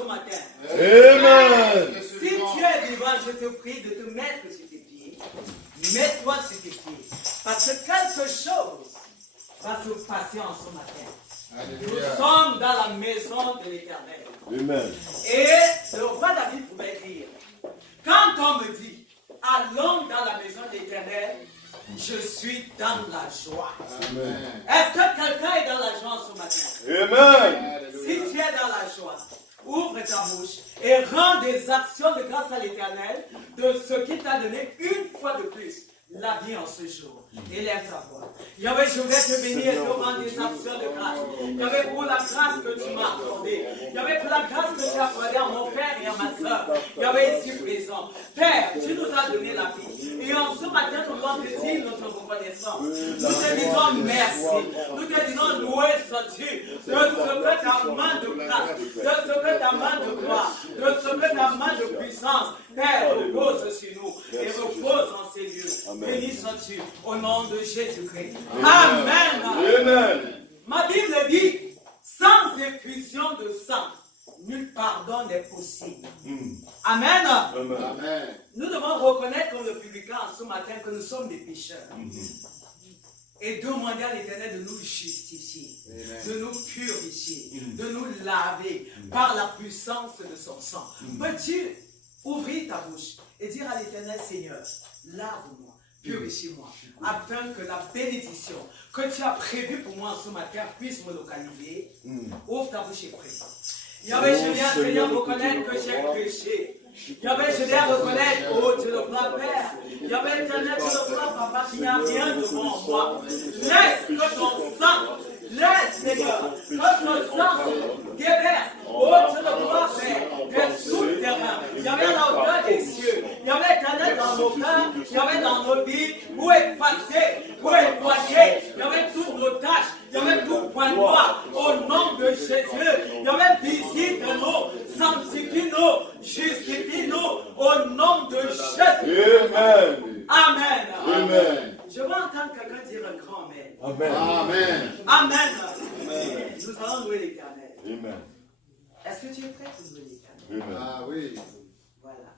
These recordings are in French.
ce matin. Amen. Si tu es vivant, je te prie de te mettre sur tes pieds. Mets-toi sur tes pieds. Parce que quelque chose va se passer en ce matin. Nous sommes dans la maison de l'Éternel. Amen. Et le roi David pouvait dire, quand on me dit, allons dans la maison de l'Éternel, je suis dans la joie. Amen. Est-ce que quelqu'un est dans la joie ce matin? Amen. Si tu es dans la joie, ouvre ta bouche et rends des actions de grâce à l'Éternel de ce qu'il t'a donné une fois de plus. La vie en ce jour. Élève ta voix. Yahweh, je vais te bénir et te rendre des actions de grâce. Yahweh, pour la grâce que tu m'as accordée. Yahweh, pour la grâce que tu as accordée à mon frère et à ma soeur. Yahweh, ici présent. Père, tu nous as donné la vie. Et en ce matin, nous voulons te dire notre reconnaissance. Nous te disons merci. Nous te disons loué sois-tu de ce que ta main de grâce, de ce que ta main de gloire, de ce que ta main de puissance, Père, repose sur nous et repose en ces lieux. Béni sois-tu au nom de Jésus-Christ. Amen. Amen. Ma Bible dit, sans effusion de sang, nul pardon n'est possible. Amen. Amen. Nous devons reconnaître comme le publicain ce matin que nous sommes des pécheurs. Et demander à l'Éternel de nous justifier, de nous purifier, de nous laver par la puissance de son sang. Peux-tu ouvrir ta bouche et dire à l'Éternel, Seigneur, lave-moi, purifie-moi, afin que la bénédiction que tu as prévue pour moi ce matin puisse me localiser. Ouvre ta bouche et prie. Yahweh, je viens, Seigneur, reconnaître que j'ai péché. Yahweh, je viens reconnaître, oh, tu le vois, Père. Yahweh, éternel, tu le vois, Papa, qu'il n'y a rien devant moi. Laisse que ton sang, laisse, Seigneur, que ton sang se déverse. Oh, tu le vois, Père, des souterrains. Yahweh, la hauteur des cieux. Yahweh, éternel, dans nos cœurs, Yahweh, dans nos vies, pour effacer, pour éloigner, Yahweh, toutes nos tâches. Yahweh, tout point noir, au nom de Jésus. Yahweh, visite-nous, sanctifie-nous, justifie-nous, au nom de Jésus. Amen. Amen. Amen. Je veux entendre quelqu'un dire un grand amen. Amen. Amen. Amen. Nous allons louer l'Éternel. Amen. Est-ce que tu es prêt pour louer l'Éternel? Amen. Ah oui. Voilà.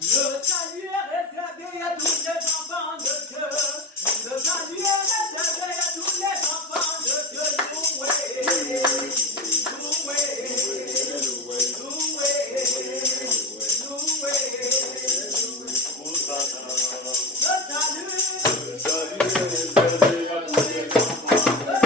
Le salut est réservé à tous les enfants de Dieu. Le salut est réservé à tous les enfants de Dieu. Loué, loué, loué, Le salut est réservé à tous les enfants de Dieu.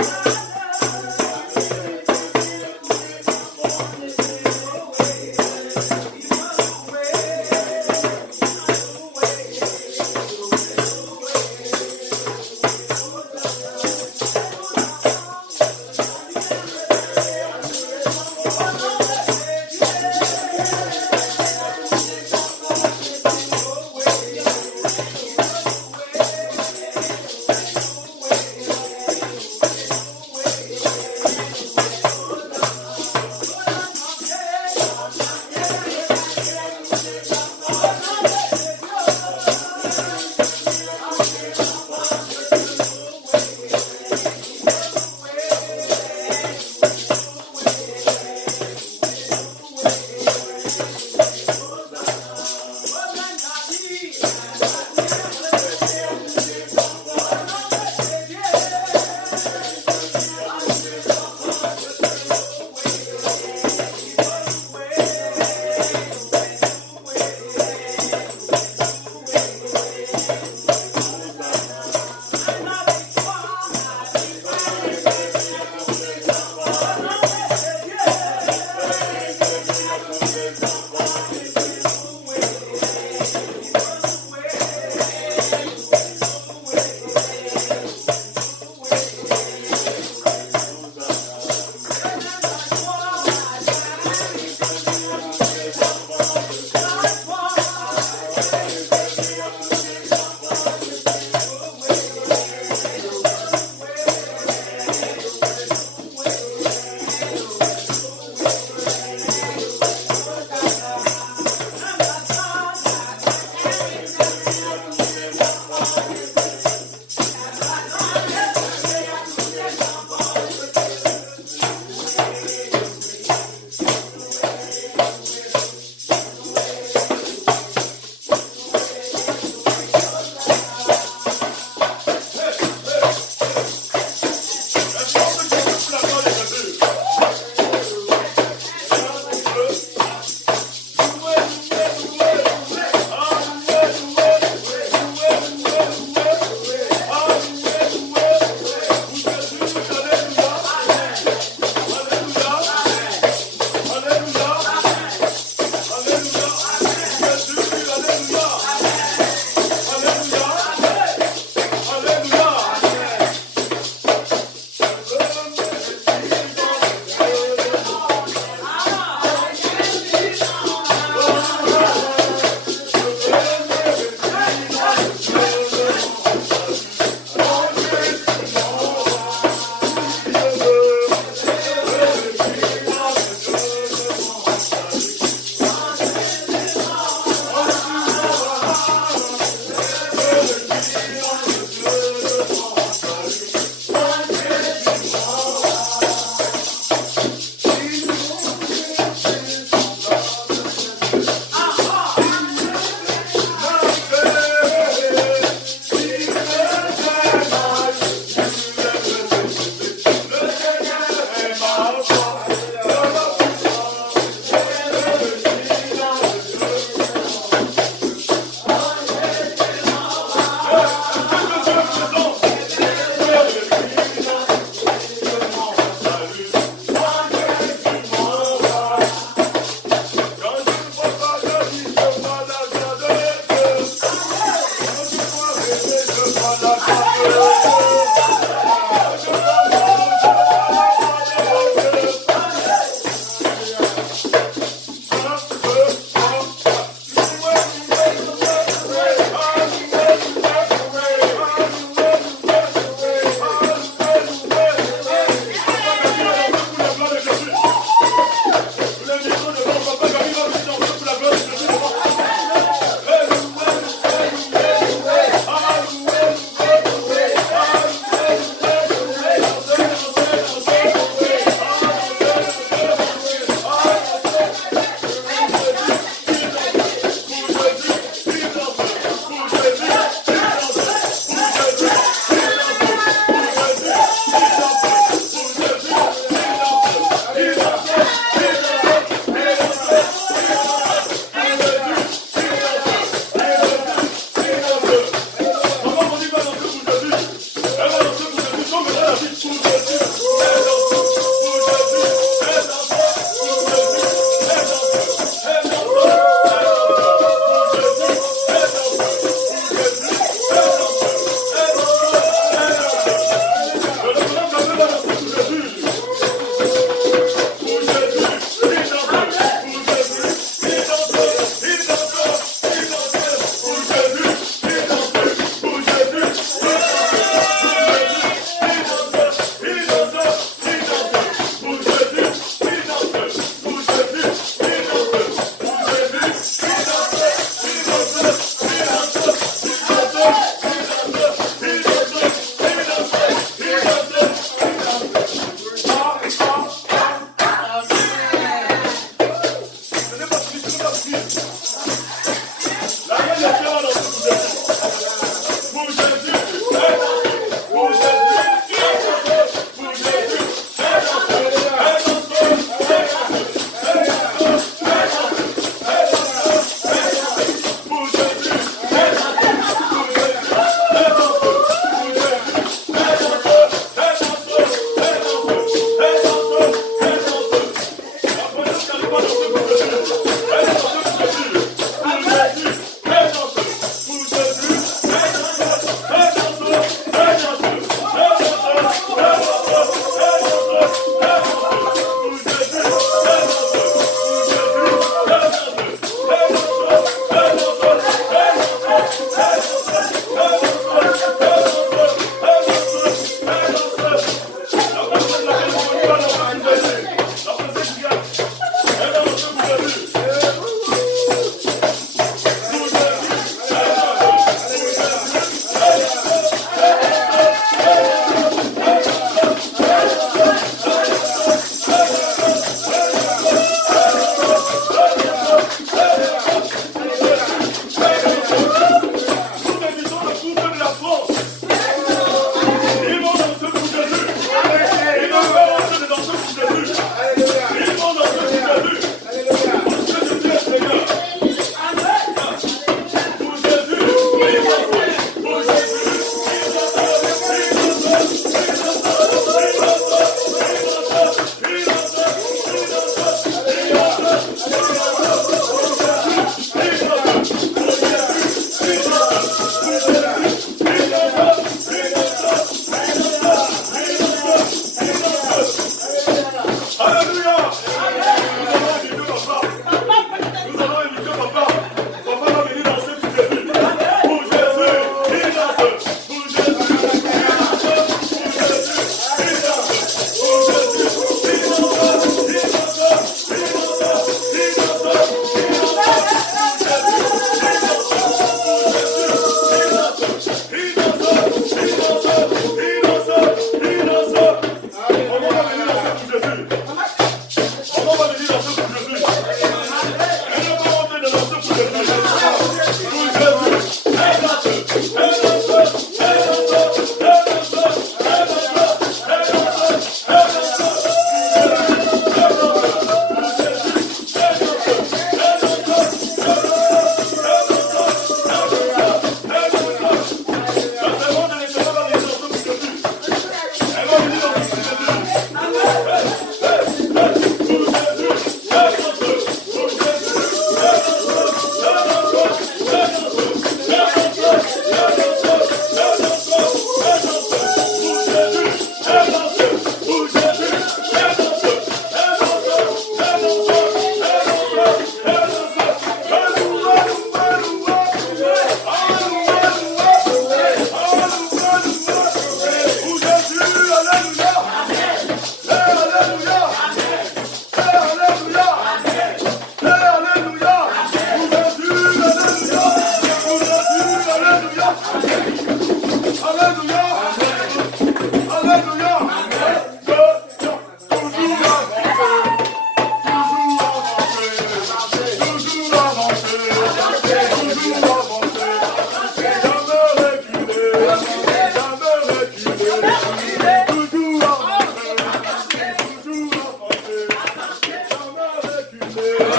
Amen.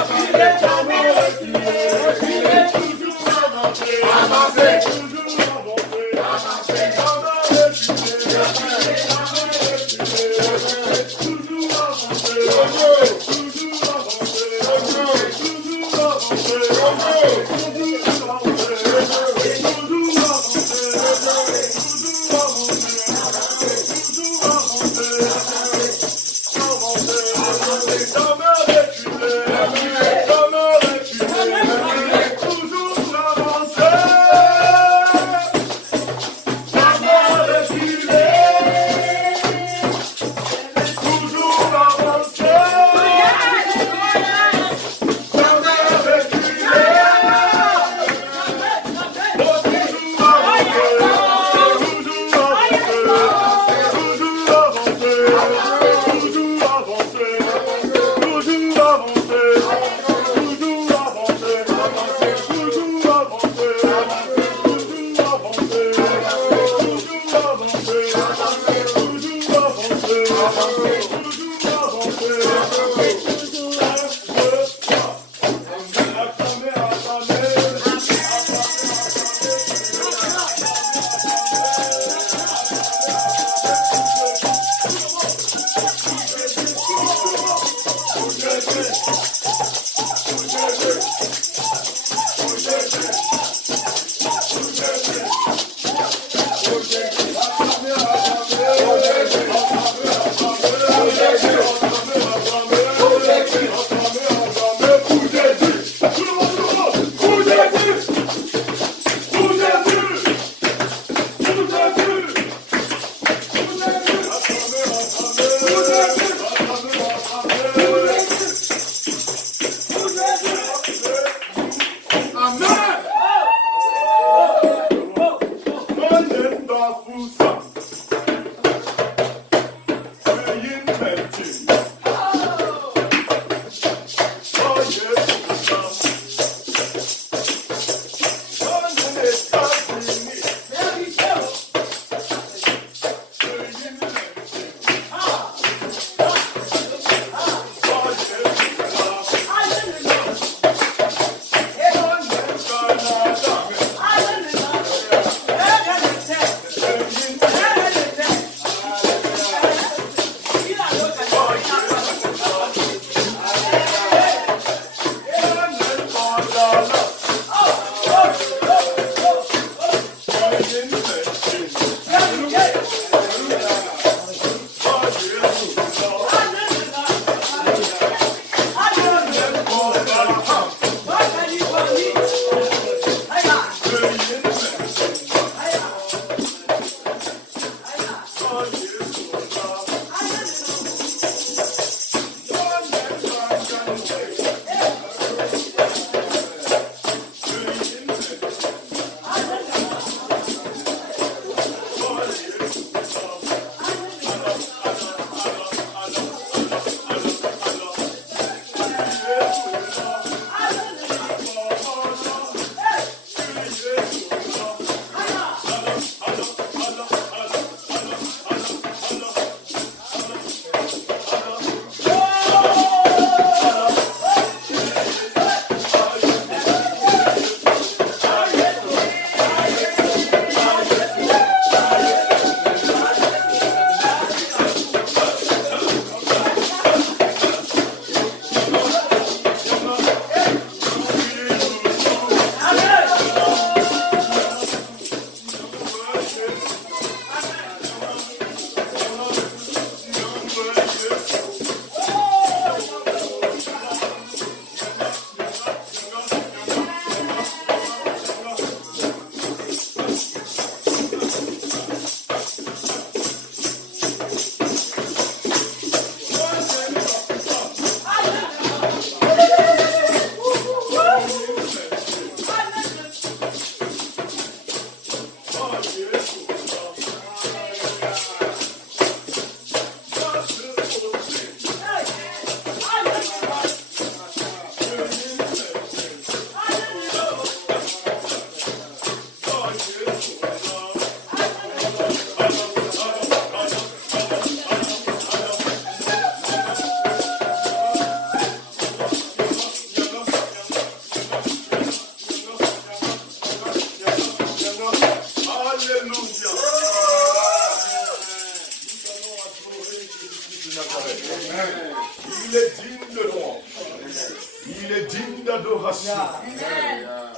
Il est digne d'adoration. Alléluia.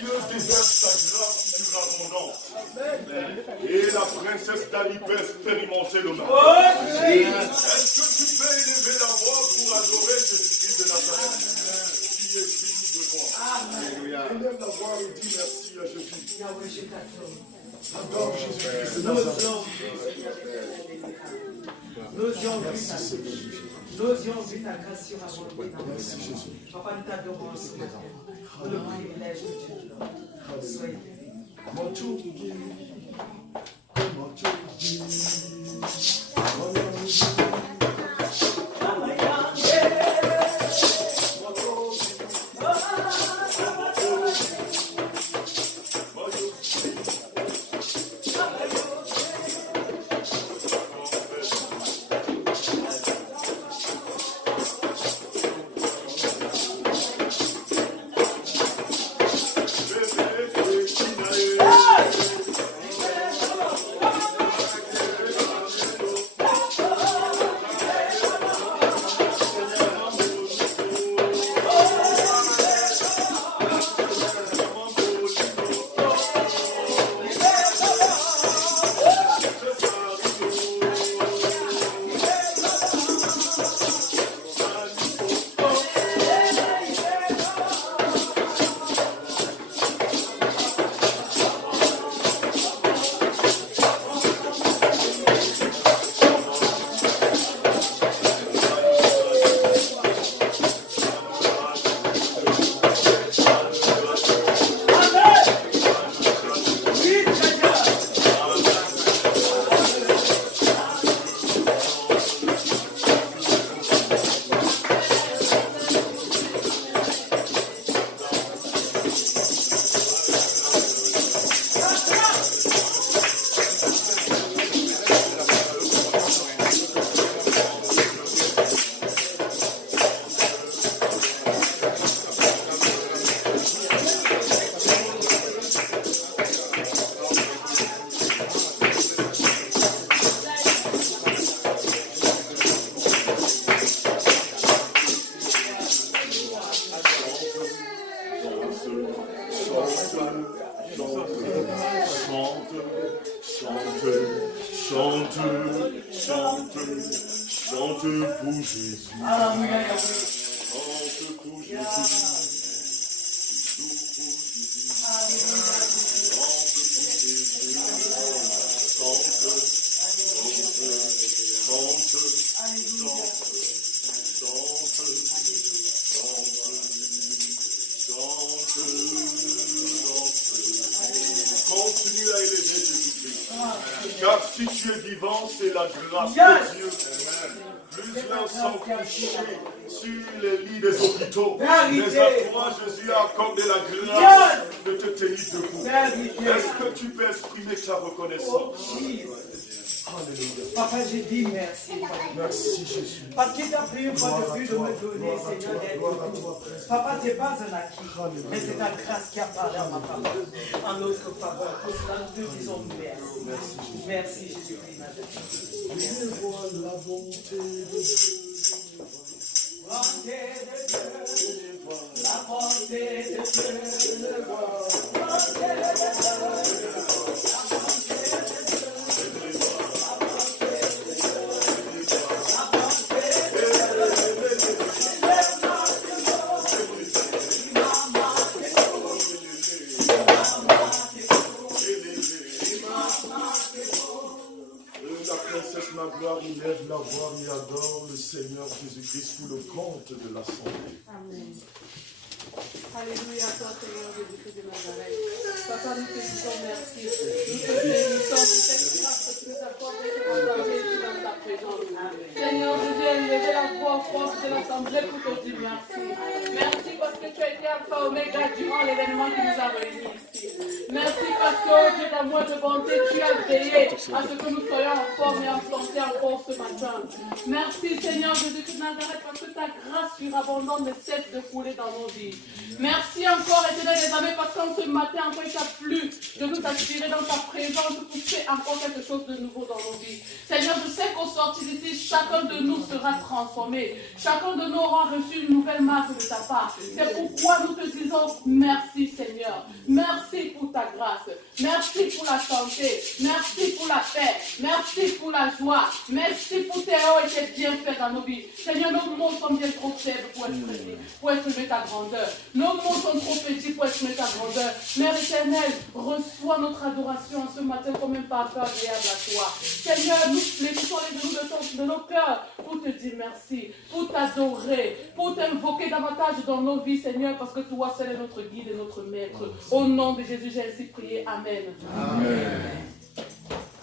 Dieu déverse sa grâce surabondante. Et la princesse Dali peut expérimenter le mal. Est-ce que tu peux élever la voix pour adorer Jésus-Christ de Nazareth? Tu es digne de gloire. Alléluia. Élève la voix et dis merci à Jésus. Yahweh, je t'adore. Adore Jésus-Christ de Nous Nazareth. osons vivre ta grâce sur la volonté. Merci Jésus. Papa, nous t'adorons ce matin. Pour le privilège de Dieu. Soyez bénis. Comment tu dis? Comment tu dis? Chante pour Jésus. Alléluia. Chante pour Jésus. Continue à élever Jésus-Christ. Car si tu es vivant, c'est la grâce de Dieu. Plusieurs sont couchés sur les lits des hôpitaux. Mais à toi, Jésus a accordé la grâce de te tenir debout. Est-ce que tu peux exprimer ta reconnaissance? Alléluia. Papa, je dis merci. Merci Jésus. Parce qu'il t'a pris une fois de plus de me donner, Seigneur, d'être debout. Papa, ce n'est pas un acquis, mais c'est ta grâce qui a parlé à ma faveur, en notre faveur. Pour cela, nous te disons merci. Merci, Jésus-Christ. Je vois la bonté de Dieu. Bonté de Dieu, la bonté de Dieu, bonté de Ma gloire, il lève la voix et adore le Seigneur Jésus-Christ pour le compte de l'Assemblée. Amen. Alléluia, toi Seigneur Jésus-Christ de Nazareth. Papa, nous te disons merci. Nous te bénissons pour cette grâce que tu nous accordes de te partager dans ta présence. Seigneur, je viens lever la voix forte de l'Assemblée pour te dire merci. Merci parce que tu as été Alpha Oméga durant l'événement qui nous a réunis ici. merci. Merci parce que Dieu d'amour et de bonté, tu as veillé à ce que nous soyons en forme et en santé encore ce matin. Merci Seigneur Jésus-Christ de Nazareth parce que ta grâce surabondante ne cesse de couler dans nos vies. Merci encore Éternel des armées parce qu'en ce matin encore il t'a plu de nous attirer dans ta présence pour faire encore quelque chose de nouveau dans nos vies. Seigneur, je sais qu'au sortir d'ici, chacun de nous sera transformé. Chacun de nous aura reçu une nouvelle marque de ta part. C'est pourquoi nous te disons merci Seigneur. Merci pour ta grâce. Merci pour la santé. Merci pour la paix. Merci pour la joie. Merci pour tes hauts et tes bienfaits dans nos vies. Seigneur, nos mots sont bien trop faibles pour exprimer ta grandeur. Nos mots sont trop petits pour exprimer ta grandeur. Mère éternelle, reçois notre adoration ce matin comme un papa agréable à toi. Seigneur, nous fléchissons les genoux de nos cœurs pour te dire merci, pour t'adorer, pour t'invoquer davantage dans nos vies, Seigneur, parce que toi, seul est notre guide et notre maître. Au nom de Jésus, j'ai ainsi prié. Amen. Amen.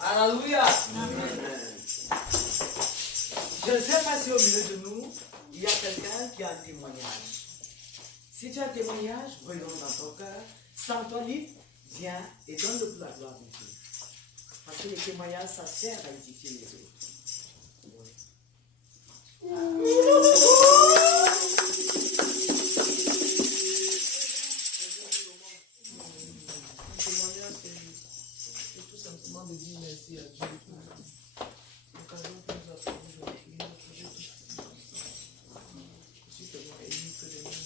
Alléluia. Amen. Je ne sais pas si au milieu de nous, il y a quelqu'un qui a un témoignage. Si tu as un témoignage, brûlons dans ton cœur, sens-toi libre, viens et donne-le pour la gloire de Dieu. Parce que les témoignages, ça sert à édifier les autres. Le témoignage, c'est tout simplement de dire merci à Dieu pour l'occasion que nous avons aujourd'hui. Je suis tellement ému que les mains de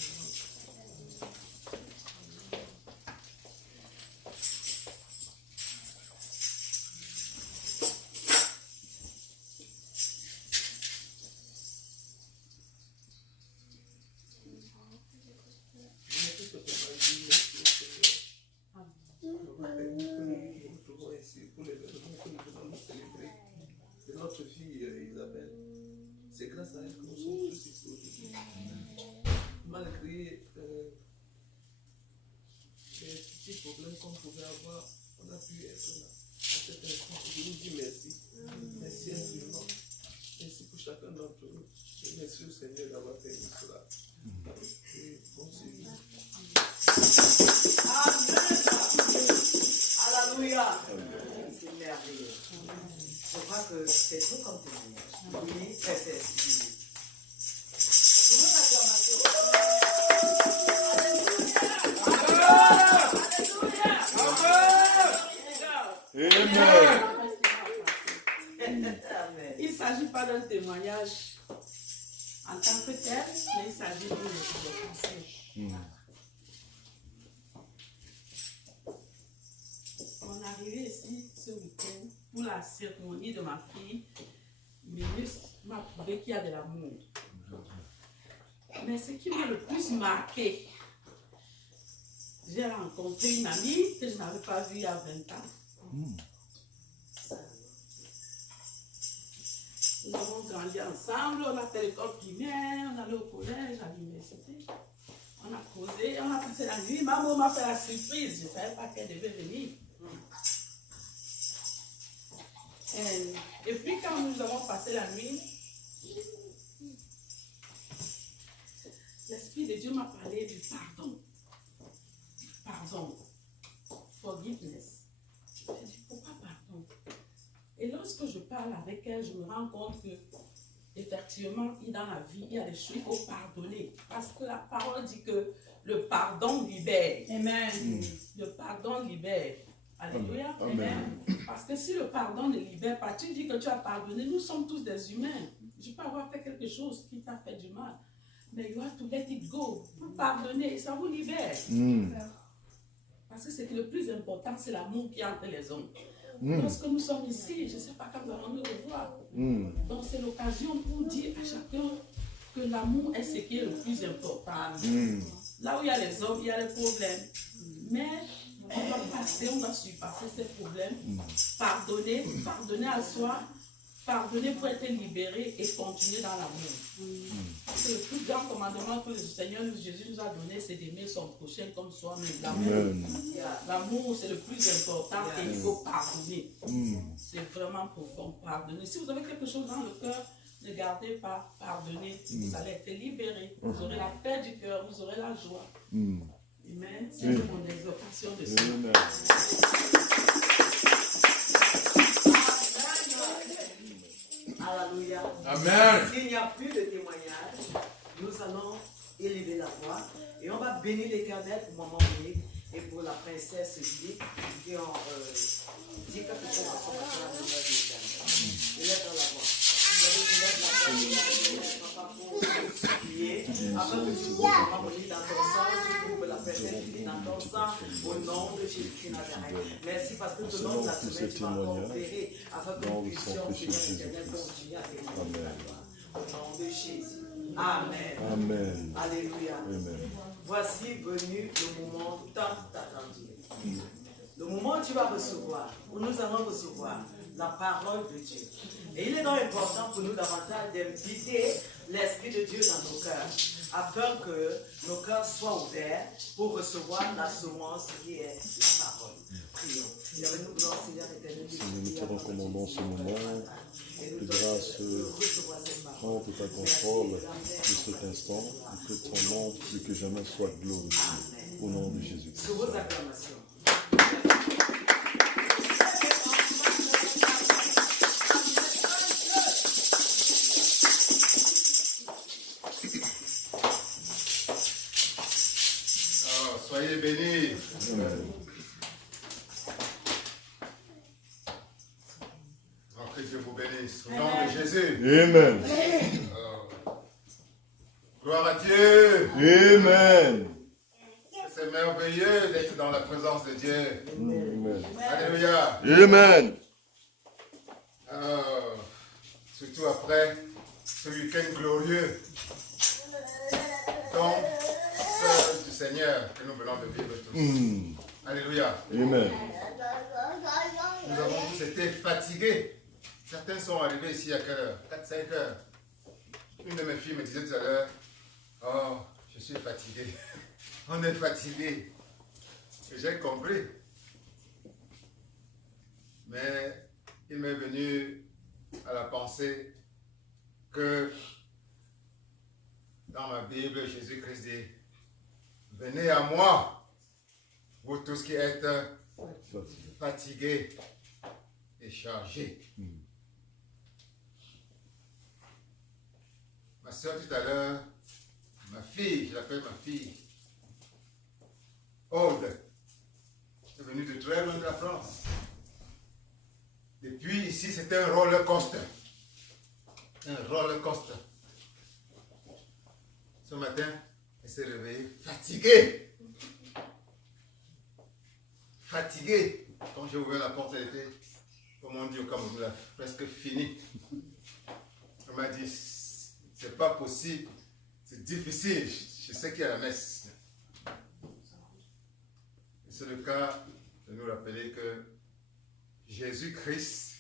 notre fille Isabelle. C'est grâce à elle que nous sommes tous ici aujourd'hui. Malgré les petits problèmes qu'on pouvait avoir, on a pu être là. À cet instant, je vous dis merci. Merci infiniment. Merci pour chacun d'entre nous. Et merci au Seigneur d'avoir permis cela. Et bon suivi. Alléluia. C'est merveilleux. Je crois que c'est tout comme témoignage. Oui, c'est. Trouvez l'acclamation. Amen. Il ne s'agit pas d'un témoignage en tant que tel, mais il s'agit d'une reconnaissance. On est arrivé ici ce week-end pour la cérémonie de ma fille. Minus m'a prouvé qu'il y a de l'amour. Mais ce qui m'a le plus marqué, j'ai rencontré une amie que je n'avais pas vue il y a 20 ans. Nous avons grandi ensemble, on a fait l'école primaire, on allait au collège, à l'université. On a causé, on a passé la nuit. Maman m'a fait la surprise, je ne savais pas qu'elle devait venir. Et puis quand nous avons passé la nuit, l'Esprit de Dieu m'a parlé du pardon. Pardon. Forgiveness. J'ai dit, pourquoi pardon? Et lorsque je parle avec elle, je me rends compte que effectivement, dans la vie, il y a des choses qu'il faut pardonner. Parce que la parole dit que le pardon libère. Amen. Le pardon libère. Alléluia. Amen. Parce que si le pardon ne libère pas, tu dis que tu as pardonné, nous sommes tous des humains. Je peux avoir fait quelque chose qui t'a fait du mal. Mais you have to let it go. Pour pardonner, ça vous libère. Parce que c'est que le plus important, c'est l'amour qui est entre les hommes. Lorsque nous sommes ici, je ne sais pas quand nous allons nous revoir. Donc c'est l'occasion pour dire à chacun que l'amour est ce qui est le plus important. Là où il y a les hommes, il y a les problèmes. Mais on doit surpasser ces problèmes. Pardonner à soi, pardonner pour être libéré et continuer dans l'amour. C'est le plus grand commandement que le Seigneur Jésus nous a donné, c'est d'aimer son prochain comme soi-même. L'amour, c'est le plus important et il faut pardonner. C'est vraiment profond, pardonner. Si vous avez quelque chose dans le cœur, ne gardez pas, pardonnez. Vous allez être libéré. Vous aurez la paix du cœur, vous aurez la joie. Amen. Amen. C'est mon exhortation de ce Amen. Alléluia. Amen. S'il n'y a plus de témoignages, nous allons élever la voix et on va bénir l'Éternel pour Maman Monique et pour la princesse Julie qui ont dit quelque chose à son matin à l'honneur de l'Éternel. Élève la voix. Papa, pour supplier, afin que tu ouvres Maman Monique dans ton sang, tu ouvres la princesse Julie dans ton sang, au nom de Jésus-Christ Nazareth. Merci parce que tout au long de la semaine, tu vas encore opérer afin que nous puissions, Seigneur l'Éternel, continuer à bénir la gloire. Au nom de Jésus. Amen. Amen. Alléluia. Amen. Voici venu le moment tant attendu. Le moment où tu vas recevoir, où nous allons recevoir la parole de Dieu. Et il est donc important pour nous davantage d'inviter l'Esprit de Dieu dans nos cœurs, afin que nos cœurs soient ouverts pour recevoir la semence qui est la parole. Prions. Seigneur, nous te recommandons ce moment de grâce, prends tout ta contrôle de cet instant et que ton nom plus que jamais soit glorifié. Au nom de Jésus. Sous vos acclamations. Soyez bénis. Amen. Que Dieu vous bénisse. Au nom de Jésus. Amen. Gloire à Dieu. Amen. C'est merveilleux d'être dans la présence de Dieu. Amen. Alléluia. Amen. Surtout après ce week-end glorieux. Donc, c'est du Seigneur que nous venons de vivre tous. Alléluia. Amen. Nous avons tous été fatigués. Certains sont arrivés ici à quelle heure? 4-5 heures. Une de mes filles me disait tout à l'heure, oh, je suis fatigué. On est fatigué. Et j'ai compris. Mais il m'est venu à la pensée que dans ma Bible, Jésus-Christ dit, venez à moi, vous tous qui êtes fatigués et chargés. Ma soeur tout à l'heure, ma fille, je l'appelle ma fille, Aude, est venue de très loin de la France. Depuis ici, c'était un roller coaster. Un roller coaster. Ce matin, elle s'est réveillée fatiguée. Fatiguée. Quand j'ai ouvert la porte, elle était, comme on dit au Cameroun, presque finie. Elle m'a dit, c'est pas possible, c'est difficile. Je sais qu'il y a la messe. C'est le cas de nous rappeler que Jésus-Christ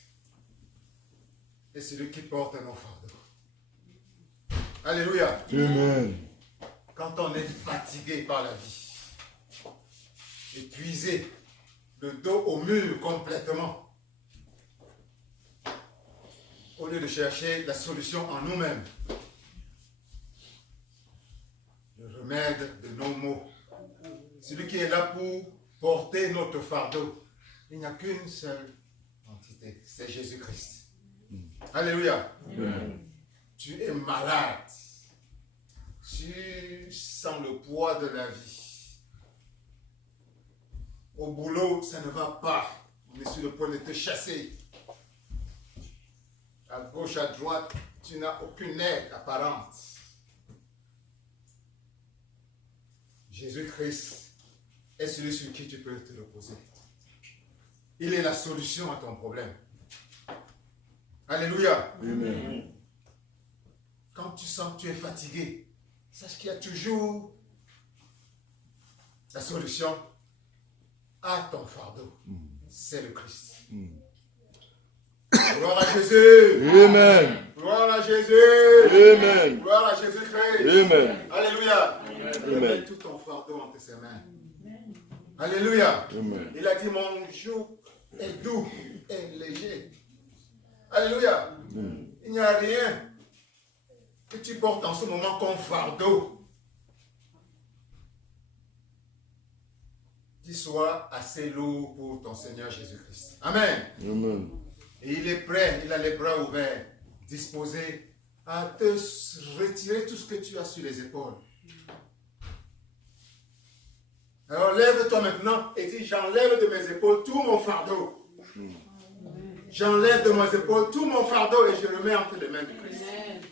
est celui qui porte nos fardeaux. Alléluia. Amen. Quand on est fatigué par la vie, épuisé, le dos au mur complètement, au lieu de chercher la solution en nous-mêmes, le remède de nos maux, celui qui est là pour porter notre fardeau, il n'y a qu'une seule entité, c'est Jésus-Christ. Alléluia. Amen. Tu es malade. Tu sens le poids de la vie. Au boulot, ça ne va pas. On est sur le point de te chasser. À gauche, à droite, tu n'as aucune aide apparente. Jésus-Christ est celui sur qui tu peux te reposer. Il est la solution à ton problème. Alléluia. Amen. Quand tu sens que tu es fatigué, sache qu'il y a toujours la solution à ton fardeau. C'est le Christ. Gloire à Jésus. Amen. Gloire à Jésus. Amen. Gloire à Jésus-Christ. Amen. Alléluia. Remets tout ton fardeau entre ses mains. Alléluia. Amen. Il a dit, mon joug est doux et léger. Alléluia. Il n'y a rien que tu portes en ce moment comme fardeau. qui soit assez lourd pour ton Seigneur Jésus-Christ. Amen. Amen. Et il est prêt, il a les bras ouverts, disposé à te retirer tout ce que tu as sur les épaules. Alors lève-toi maintenant et dis, j'enlève de mes épaules tout mon fardeau. J'enlève de mes épaules tout mon fardeau et je le mets entre les mains de Christ.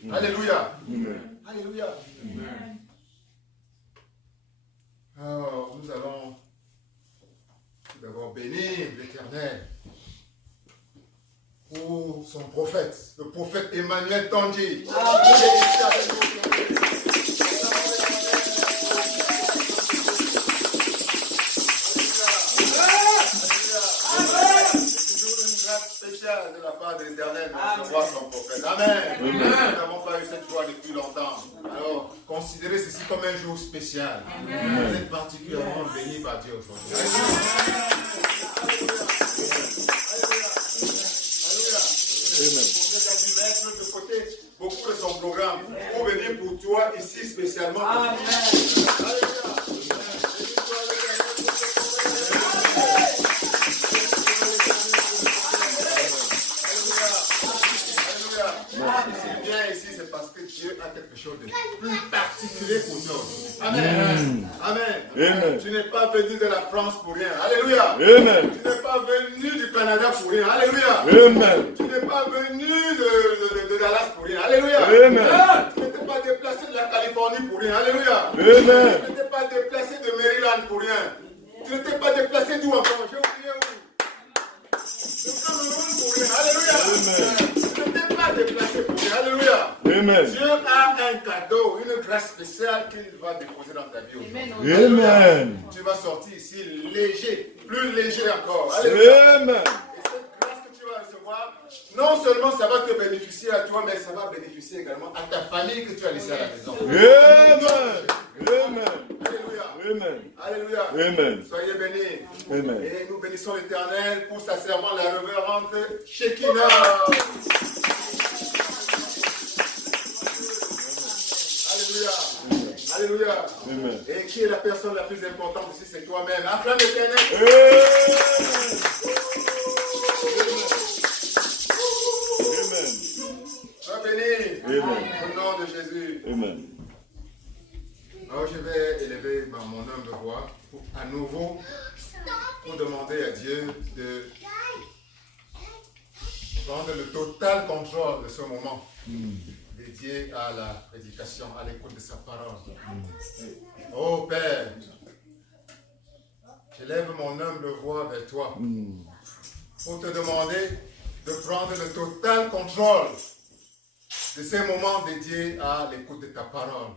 Amen. Alléluia. Amen. Alléluia. Amen. Alors, nous allons tout d'abord bénir l'Éternel pour son prophète, le prophète Emmanuel Tandji. Spécial de la part de l'Éternel de recevoir son prophète. Amen. Nous n'avons pas eu cette joie depuis longtemps. Alors, considérez ceci comme un jour spécial. Vous êtes particulièrement bénis par Dieu aujourd'hui. Le prophète a dû mettre de côté beaucoup de son programme pour venir pour toi ici spécialement. Amen. Si tu viens ici, c'est parce que Dieu a quelque chose de plus particulier pour toi. Amen. Amen. Amen. Tu n'es pas venu de la France pour rien. Alléluia. Amen. Tu n'es pas venu du Canada pour rien. Alléluia. Amen. Tu n'es pas venu de Dallas pour rien. Alléluia. Amen. Tu n'étais pas déplacé de la Californie pour rien. Alléluia. Amen. Tu n'étais pas déplacé de Maryland pour rien. Tu n'étais pas déplacé d'où encore? J'ai oublié où? De Cameroun pour rien. Alléluia. Amen. Déplacé pour Dieu. Alléluia. Amen. Dieu a un cadeau, une grâce spéciale qu'il va déposer dans ta vie aujourd'hui. Amen. Tu vas sortir ici léger, plus léger encore. Alléluia. Amen. Et cette grâce que tu vas recevoir, non seulement ça va te bénéficier à toi, mais ça va bénéficier également à ta famille que tu as laissée à la maison. Amen. Amen. Alléluia. Amen. Alléluia. Amen. Soyez bénis. Amen. Et nous bénissons l'Éternel pour sa servante, la révérende Shekinah. Alléluia. Amen. Et qui est la personne la plus importante ici? C'est toi-même. Acclame l'Éternel. Amen. Sois béni. Au nom de Jésus. Amen. Alors je vais élever mon humble voix à nouveau pour demander à Dieu de prendre le total contrôle de ce moment. Dédié à la prédication, à l'écoute de sa parole. Oh Père, j'élève mon humble voix vers toi pour te demander de prendre le total contrôle de ces moments dédiés à l'écoute de ta parole.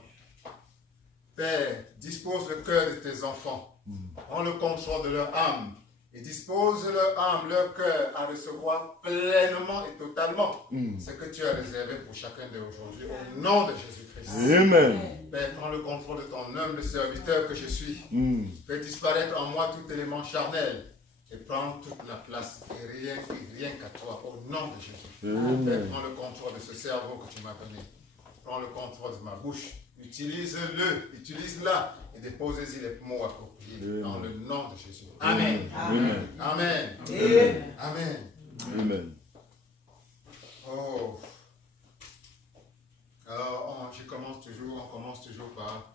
Père, dispose le cœur de tes enfants, prends le contrôle de leur âme et dispose leur âme, leur cœur à recevoir pleinement et totalement ce que tu as réservé pour chacun d'eux aujourd'hui, au nom de Jésus-Christ. Amen. Père, prends le contrôle de ton humble serviteur que je suis. Fais disparaître en moi tout élément charnel et prends toute la place et rien qu'à toi, au nom de Jésus. Père, prends le contrôle de ce cerveau que tu m'as donné. Prends le contrôle de ma bouche. Utilise-la et dépose-y les mots appropriés dans le nom de Jésus. Amen. Amen. Amen. Amen. Amen. Amen. Oh. Alors, on commence toujours par,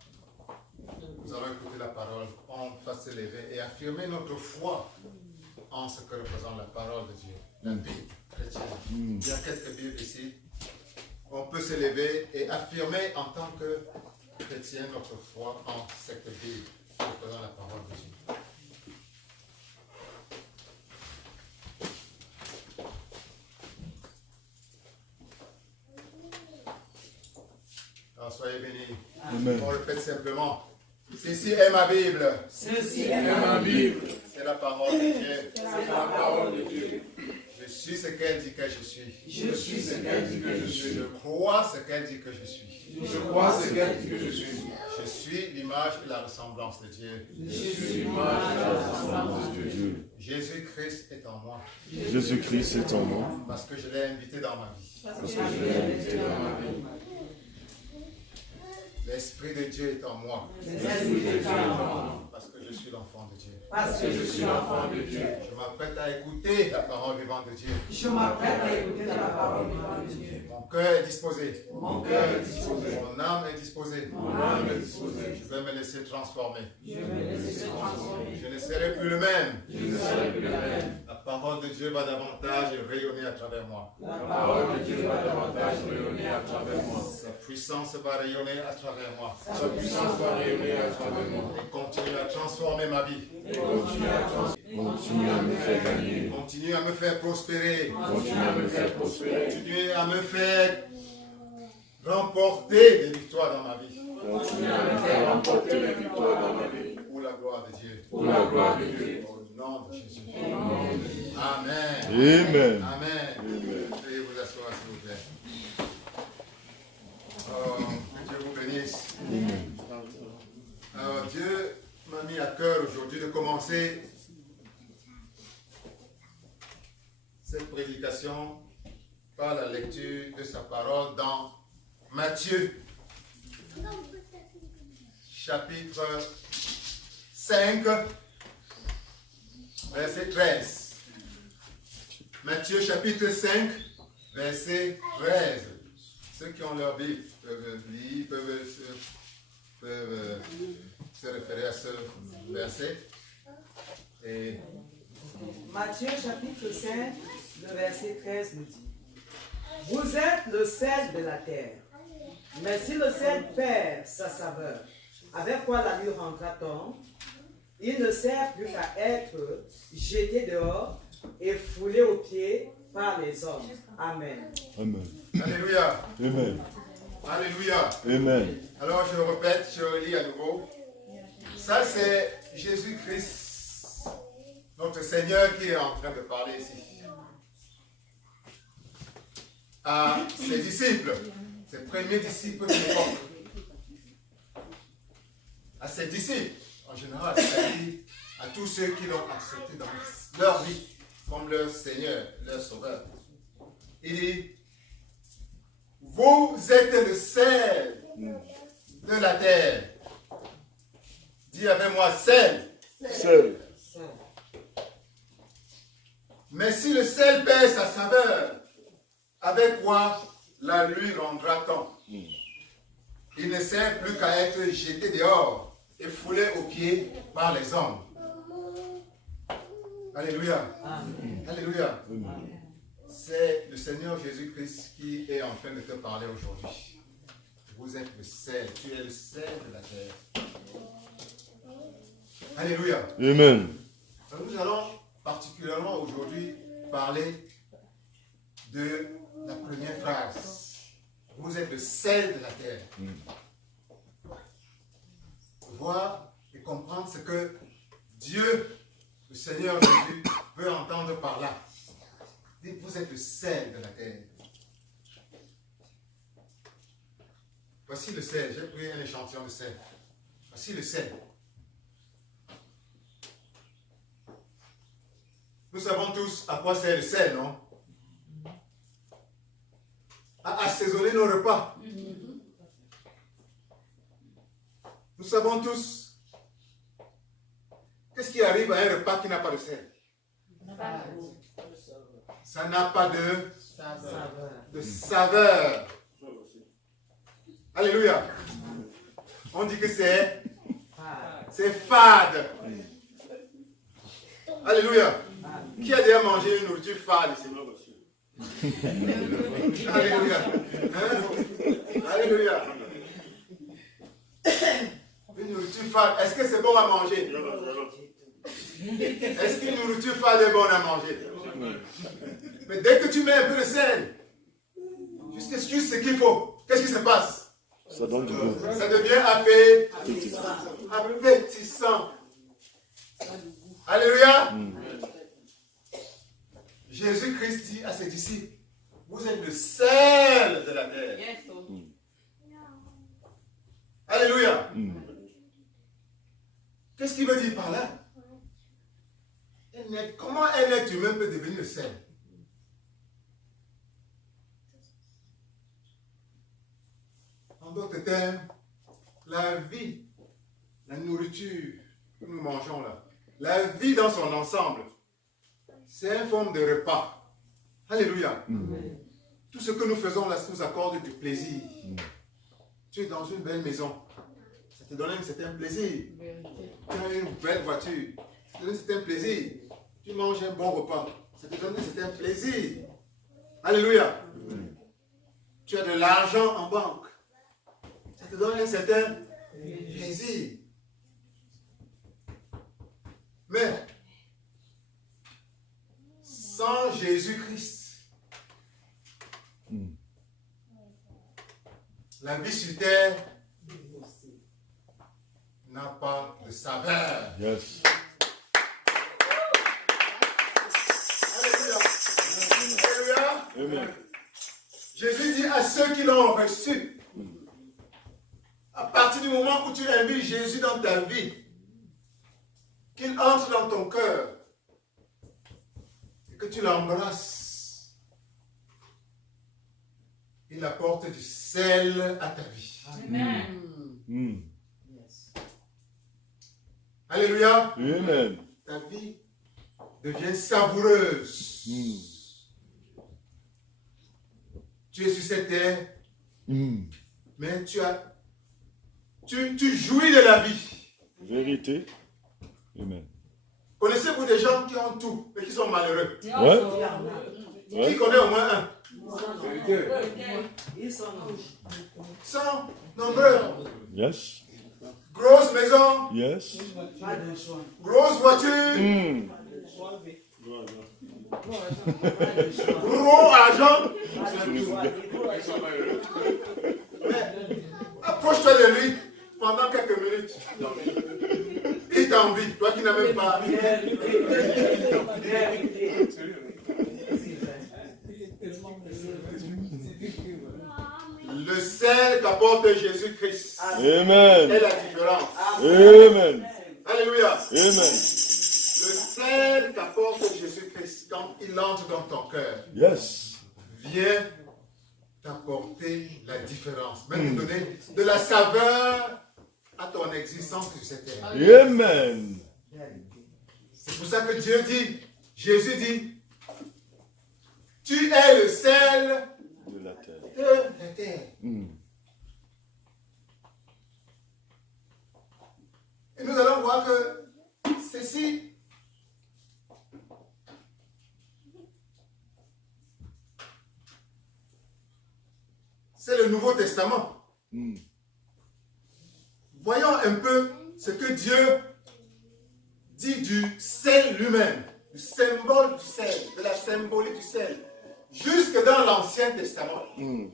nous allons écouter la parole, on va se lever et affirmer notre foi en ce que représente la parole de Dieu, la Bible chrétienne. Il y a quelques Bibles ici. On peut se lever et affirmer en tant que chrétien notre foi en cette Bible, représentant la parole de Dieu. Alors soyez bénis. Amen. On répète simplement. Ceci est ma Bible. Ceci est ma Bible. C'est la parole de Dieu. C'est la parole de Dieu. Je suis ce qu'elle dit que je suis. Je suis ce qu'elle dit que je suis. Je crois ce qu'elle dit que je suis. Je crois ce qu'elle dit que je suis. Je suis l'image et la ressemblance de Dieu. Je suis l'image et la ressemblance de Dieu. Jésus-Christ est en moi. Jésus-Christ est en moi. Parce que je l'ai invité dans ma vie. Parce que je l'ai invité dans ma vie. L'Esprit de Dieu est en moi. L'Esprit de Dieu est en moi. Parce que je suis l'enfant de Dieu. Parce que je suis l'enfant de Dieu. Je m'apprête à écouter la parole vivante de Dieu. Je m'apprête à écouter la parole vivante de Dieu. Mon cœur est disposé. Mon cœur est disposé. Mon âme est disposée. Mon âme est disposée. Je vais me laisser transformer. Je vais me laisser transformer. Je ne serai plus le même. Je ne serai plus le même. La parole de Dieu va davantage rayonner à travers moi. La parole de Dieu va davantage rayonner à travers moi. Sa puissance va rayonner à travers moi. Sa puissance va rayonner à travers moi. Et continue à transformer ma vie. Et continue à me faire gagner. Continue à me faire prospérer. Continue à me faire prospérer. Continue à me faire remporter des victoires dans ma vie. Continue à me faire remporter des victoires dans ma vie. Pour la gloire de Dieu. Pour la gloire de Dieu. Au nom de Jésus. Amen. Amen. Amen. Amen. Veuillez vous asseoir, s'il vous plaît. Oh, que Dieu vous bénisse. Alors, Dieu m'a mis à cœur aujourd'hui de commencer cette prédication par la lecture de sa parole dans Matthieu, chapitre 5, verset 13. Matthieu, chapitre 5, verset 13. Ceux qui ont leur Bible peuvent lire, peuvent se référer à ce verset. Et Matthieu chapitre 5, le verset 13 nous dit: Vous êtes le sel de la terre. Mais si le sel perd sa saveur, avec quoi la lui rendra-t-on? Il ne sert plus qu'à être jeté dehors et foulé aux pieds par les hommes. Amen. Amen. Alléluia. Amen. Alléluia. Amen. Alors je répète, je relis à nouveau. Ça c'est Jésus-Christ, notre Seigneur, qui est en train de parler ici à ses disciples, ses premiers disciples de l'époque. À ses disciples, en général, c'est-à-dire à tous ceux qui l'ont accepté dans leur vie comme leur Seigneur, leur Sauveur. Il dit: vous êtes le sel de la terre. Dis avec moi, sel. Seul. Mais si le sel perd sa saveur, avec quoi la lui rendra-t-on? Il ne sert plus qu'à être jeté dehors et foulé aux pieds par les hommes. Alléluia. Alléluia. C'est le Seigneur Jésus-Christ qui est en train de te parler aujourd'hui. Vous êtes le sel. Tu es le sel de la terre. Alléluia. Amen. Alors, nous allons particulièrement aujourd'hui parler de la première phrase. Vous êtes le sel de la terre. Voir et comprendre ce que Dieu, le Seigneur Jésus, veut entendre par là. Dites, vous êtes le sel de la terre. Voici le sel. J'ai pris un échantillon de sel. Voici le sel. Nous savons tous à quoi sert le sel, non? À assaisonner nos repas. Nous savons tous qu'est-ce qui arrive à un repas qui n'a pas de sel. Ça n'a pas de saveur. Alléluia. On dit que c'est fade. Alléluia. Qui a déjà mangé une nourriture fade ici? Alléluia. Hein? Alléluia. Une nourriture fade, est-ce que c'est bon à manger? Est-ce qu'une nourriture fade est bonne à manger? Mais dès que tu mets un peu de sel, juste ce qu'il faut, qu'est-ce qui se passe? Ça donne du goût. Ça devient appétissant. Alléluia. Jésus-Christ dit à ses disciples: vous êtes le sel de la terre. Alléluia. Qu'est-ce qu'il veut dire par là? Comment un être humain peut devenir le sel? En d'autres termes, la vie, la nourriture que nous mangeons là, la vie dans son ensemble, c'est une forme de repas. Alléluia. Tout ce que nous faisons là nous accorde du plaisir. Tu es dans une belle maison. Ça te donne un certain plaisir. Tu as une belle voiture. Ça te donne un certain plaisir. Tu manges un bon repas. Ça te donne un certain plaisir. Alléluia. Tu as de l'argent en banque. Ça te donne un certain plaisir. Mais sans Jésus-Christ, la vie sur terre n'a pas de saveur. Yes. Alléluia. Alléluia. Amen. Jésus dit à ceux qui l'ont reçu, à partir du moment où tu invites Jésus dans ta vie, qu'il entre dans ton cœur et que tu l'embrasses, il apporte du sel à ta vie. Amen. Alléluia. Amen. Ta vie devient savoureuse. Tu es sur cette terre, mais tu jouis de la vie. Vérité. Amen. Connaissez-vous des gens qui ont tout et qui sont malheureux? Ouais. Qui connaît au moins un? Ils sont Ils sont nombreux. Yes. Grosse maison, Yes. pas de choix. grosse voiture, gros argent. Mais approche-toi de lui pendant quelques minutes. Il t'envie, toi qui n'as même pas. Le sel qu'apporte Jésus-Christ Amen. est la différence. Amen. Alléluia. Amen. Le sel qu'apporte Jésus-Christ quand il entre dans ton cœur Yes. vient t'apporter la différence. Même te donner de la saveur à ton existence sur cette terre. Amen. C'est pour ça que Dieu dit, Jésus dit, tu es le sel De la terre. de la terre. Et nous allons voir que ceci c'est le Nouveau Testament. Voyons un peu ce que Dieu dit du sel lui-même, du symbole du sel, de la symbolique du sel, jusque dans l'Ancien Testament,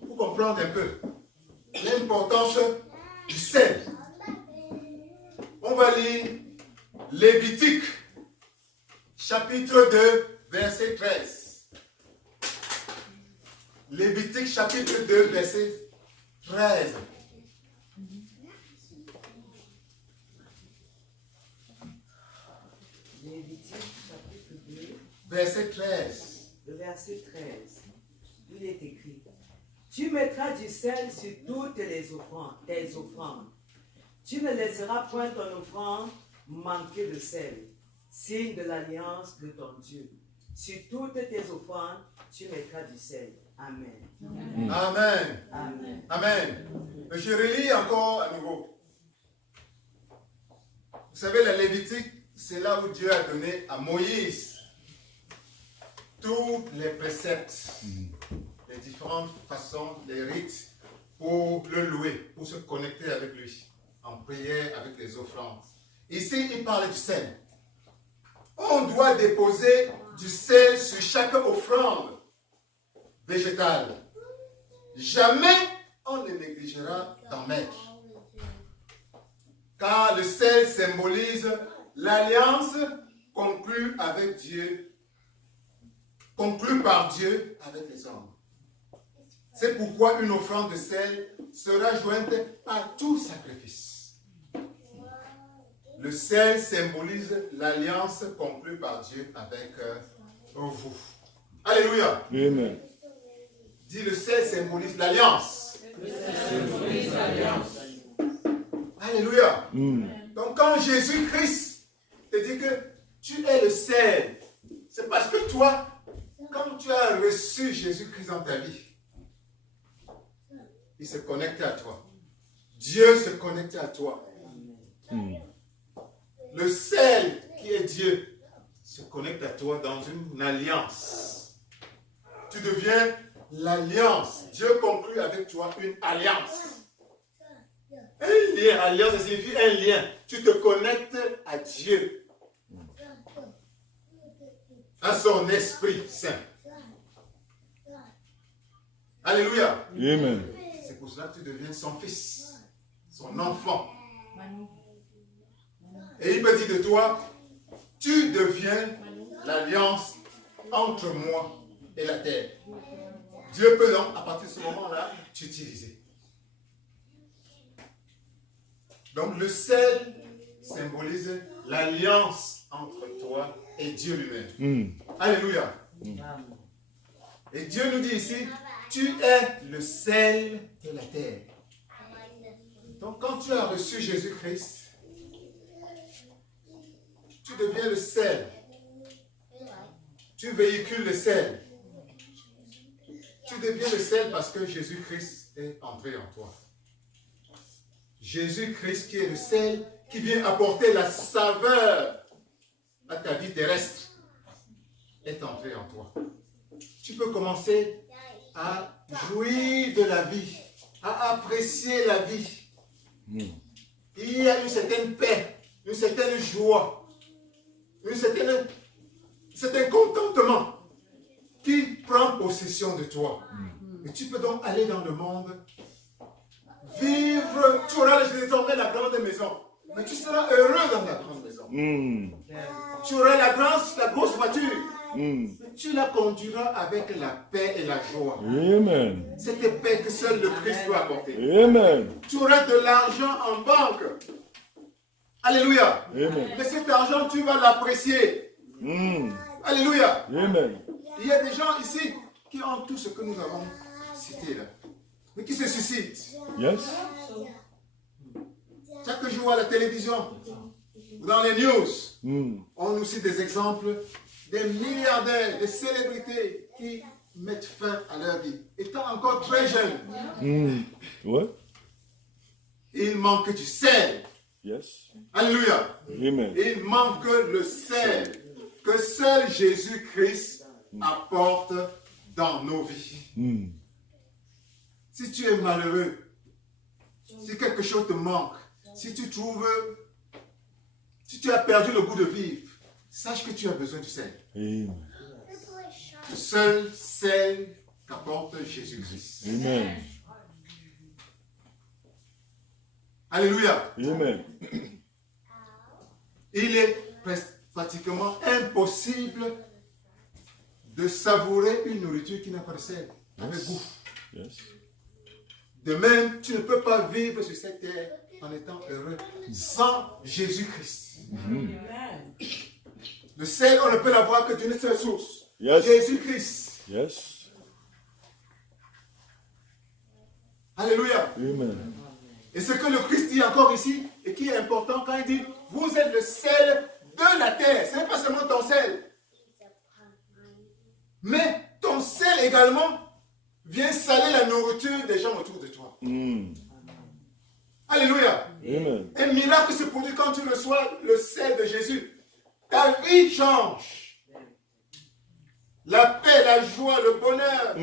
pour comprendre un peu l'importance du sel. On va lire Lévitique, chapitre 2, verset 13. Lévitique, chapitre 2, verset 13. Lévitique, chapitre 2, Verset 13. le verset 13. Il est écrit: Tu mettras du sel sur toutes tes offrandes. Tu ne laisseras point ton offrande manquer de sel, signe de l'alliance de ton Dieu. Sur toutes tes offrandes, tu mettras du sel. Amen. Amen. Amen. Amen. Je relis encore à nouveau. Vous savez, la Lévitique, c'est là où Dieu a donné à Moïse tous les préceptes, les différentes façons, les rites pour le louer, pour se connecter avec lui, en prière avec les offrandes. Ici, il parle du sel. On doit déposer du sel sur chaque offrande végétale. Jamais on ne négligera d'en mettre. Car le sel symbolise l'alliance conclue avec Dieu, conclue par Dieu avec les hommes. C'est pourquoi une offrande de sel sera jointe à tout sacrifice. Le sel symbolise l'alliance conclue par Dieu avec vous. Alléluia. Amen. Dis, le sel symbolise l'alliance. Alléluia. Donc quand Jésus-Christ te dit que tu es le sel. C'est parce que toi, quand tu as reçu Jésus-Christ dans ta vie, il se connecte à toi. Dieu se connecte à toi. Le sel qui est Dieu se connecte à toi dans une alliance. Tu deviens l'alliance. Dieu conclut avec toi une alliance. Un lien, alliance, ça signifie un lien. Tu te connectes à Dieu, à son Esprit Saint. Alléluia. Amen. C'est pour cela que tu deviens son fils, son enfant. Et il me dit de toi, tu deviens l'alliance entre moi et la terre. Dieu peut donc, à partir de ce moment-là, t'utiliser. Donc le sel symbolise l'alliance entre toi et Dieu lui-même. Alléluia. Et Dieu nous dit ici, tu es le sel de la terre. Donc quand tu as reçu Jésus-Christ, tu deviens le sel. Tu véhicules le sel. Tu deviens le sel parce que Jésus-Christ est entré en toi. Jésus-Christ qui est le sel, qui vient apporter la saveur à ta vie terrestre, est entré en toi. Tu peux commencer à jouir de la vie, à apprécier la vie. Il y a une certaine paix, une certaine joie, un certain contentement qui prend possession de toi. Et tu peux donc aller dans le monde, vivre, tu auras désormais la grande maison, mais tu seras heureux dans la grande maison. Tu auras la grosse voiture, mais tu la conduiras avec la paix et la joie. Amen. Cette paix que seul le Christ peut apporter. Amen. Tu auras de l'argent en banque. Alléluia. Amen. Mais cet argent, tu vas l'apprécier. Alléluia. Amen. Il y a des gens ici qui ont tout ce que nous avons cité là, mais qui se suscitent. Yes. Chaque jour à la télévision, ou dans les news, on nous cite des exemples des milliardaires, des célébrités qui mettent fin à leur vie, étant encore très jeunes. Ouais. Il manque du sel. Yes. Alléluia. Amen. Il manque le sel que seul Jésus-Christ apporte dans nos vies. Si tu es malheureux, si quelque chose te manque, si tu as perdu le goût de vivre, sache que tu as besoin du sel. Amen. Le seul sel qu'apporte Jésus-Christ. Amen. Alléluia. Amen. Il est pratiquement impossible de savourer une nourriture qui n'a pas de sel, avec goût. Yes. De même, tu ne peux pas vivre sur cette terre en étant heureux sans Jésus-Christ. Le sel, on ne peut l'avoir que d'une seule source. Yes. Jésus-Christ. Yes. Alléluia. Amen. Et ce que le Christ dit encore ici, et qui est important quand il dit, vous êtes le sel de la terre. Ce n'est pas seulement ton sel. Mais ton sel également vient saler la nourriture des gens autour de toi. Alléluia. Amen. Un miracle se produit quand tu reçois le sel de Jésus. Ta vie change. La paix, la joie, le bonheur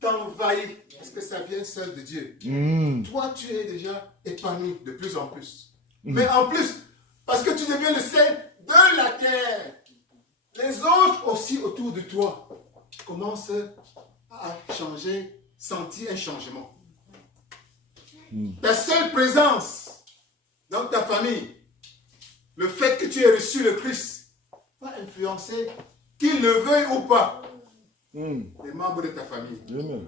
t'envahit. Parce que ça vient seul de Dieu. Toi, tu es déjà épanoui de plus en plus. Mais en plus, parce que tu deviens le sel de la terre, les autres aussi autour de toi commencent à changer, sentir un changement. Ta seule présence dans ta famille, le fait que tu aies reçu le Christ, va influencer, qu'il le veuille ou pas, les membres de ta famille. Amen.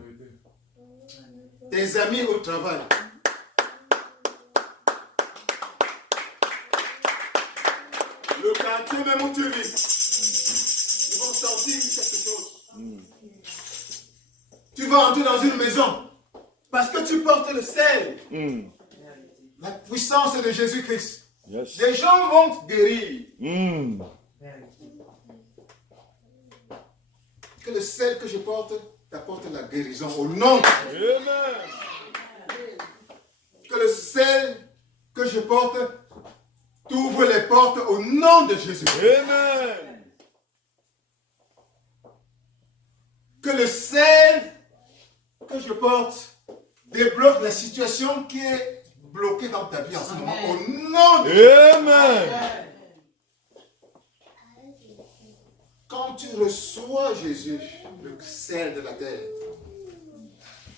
Tes amis au travail. Le quartier même où tu vis, ils vont sentir quelque chose. Tu vas entrer dans une maison parce que tu portes le sel, la puissance de Jésus-Christ. Yes. Les gens vont guérir. Que le sel que je porte t'apporte la guérison au nom. Amen. Que le sel que je porte t'ouvre les portes au nom de Jésus. Amen. Que le sel que je porte débloque la situation qui est bloquée dans ta vie en ce moment. Au nom de Jésus. Amen. Quand tu reçois Jésus, le sel de la terre,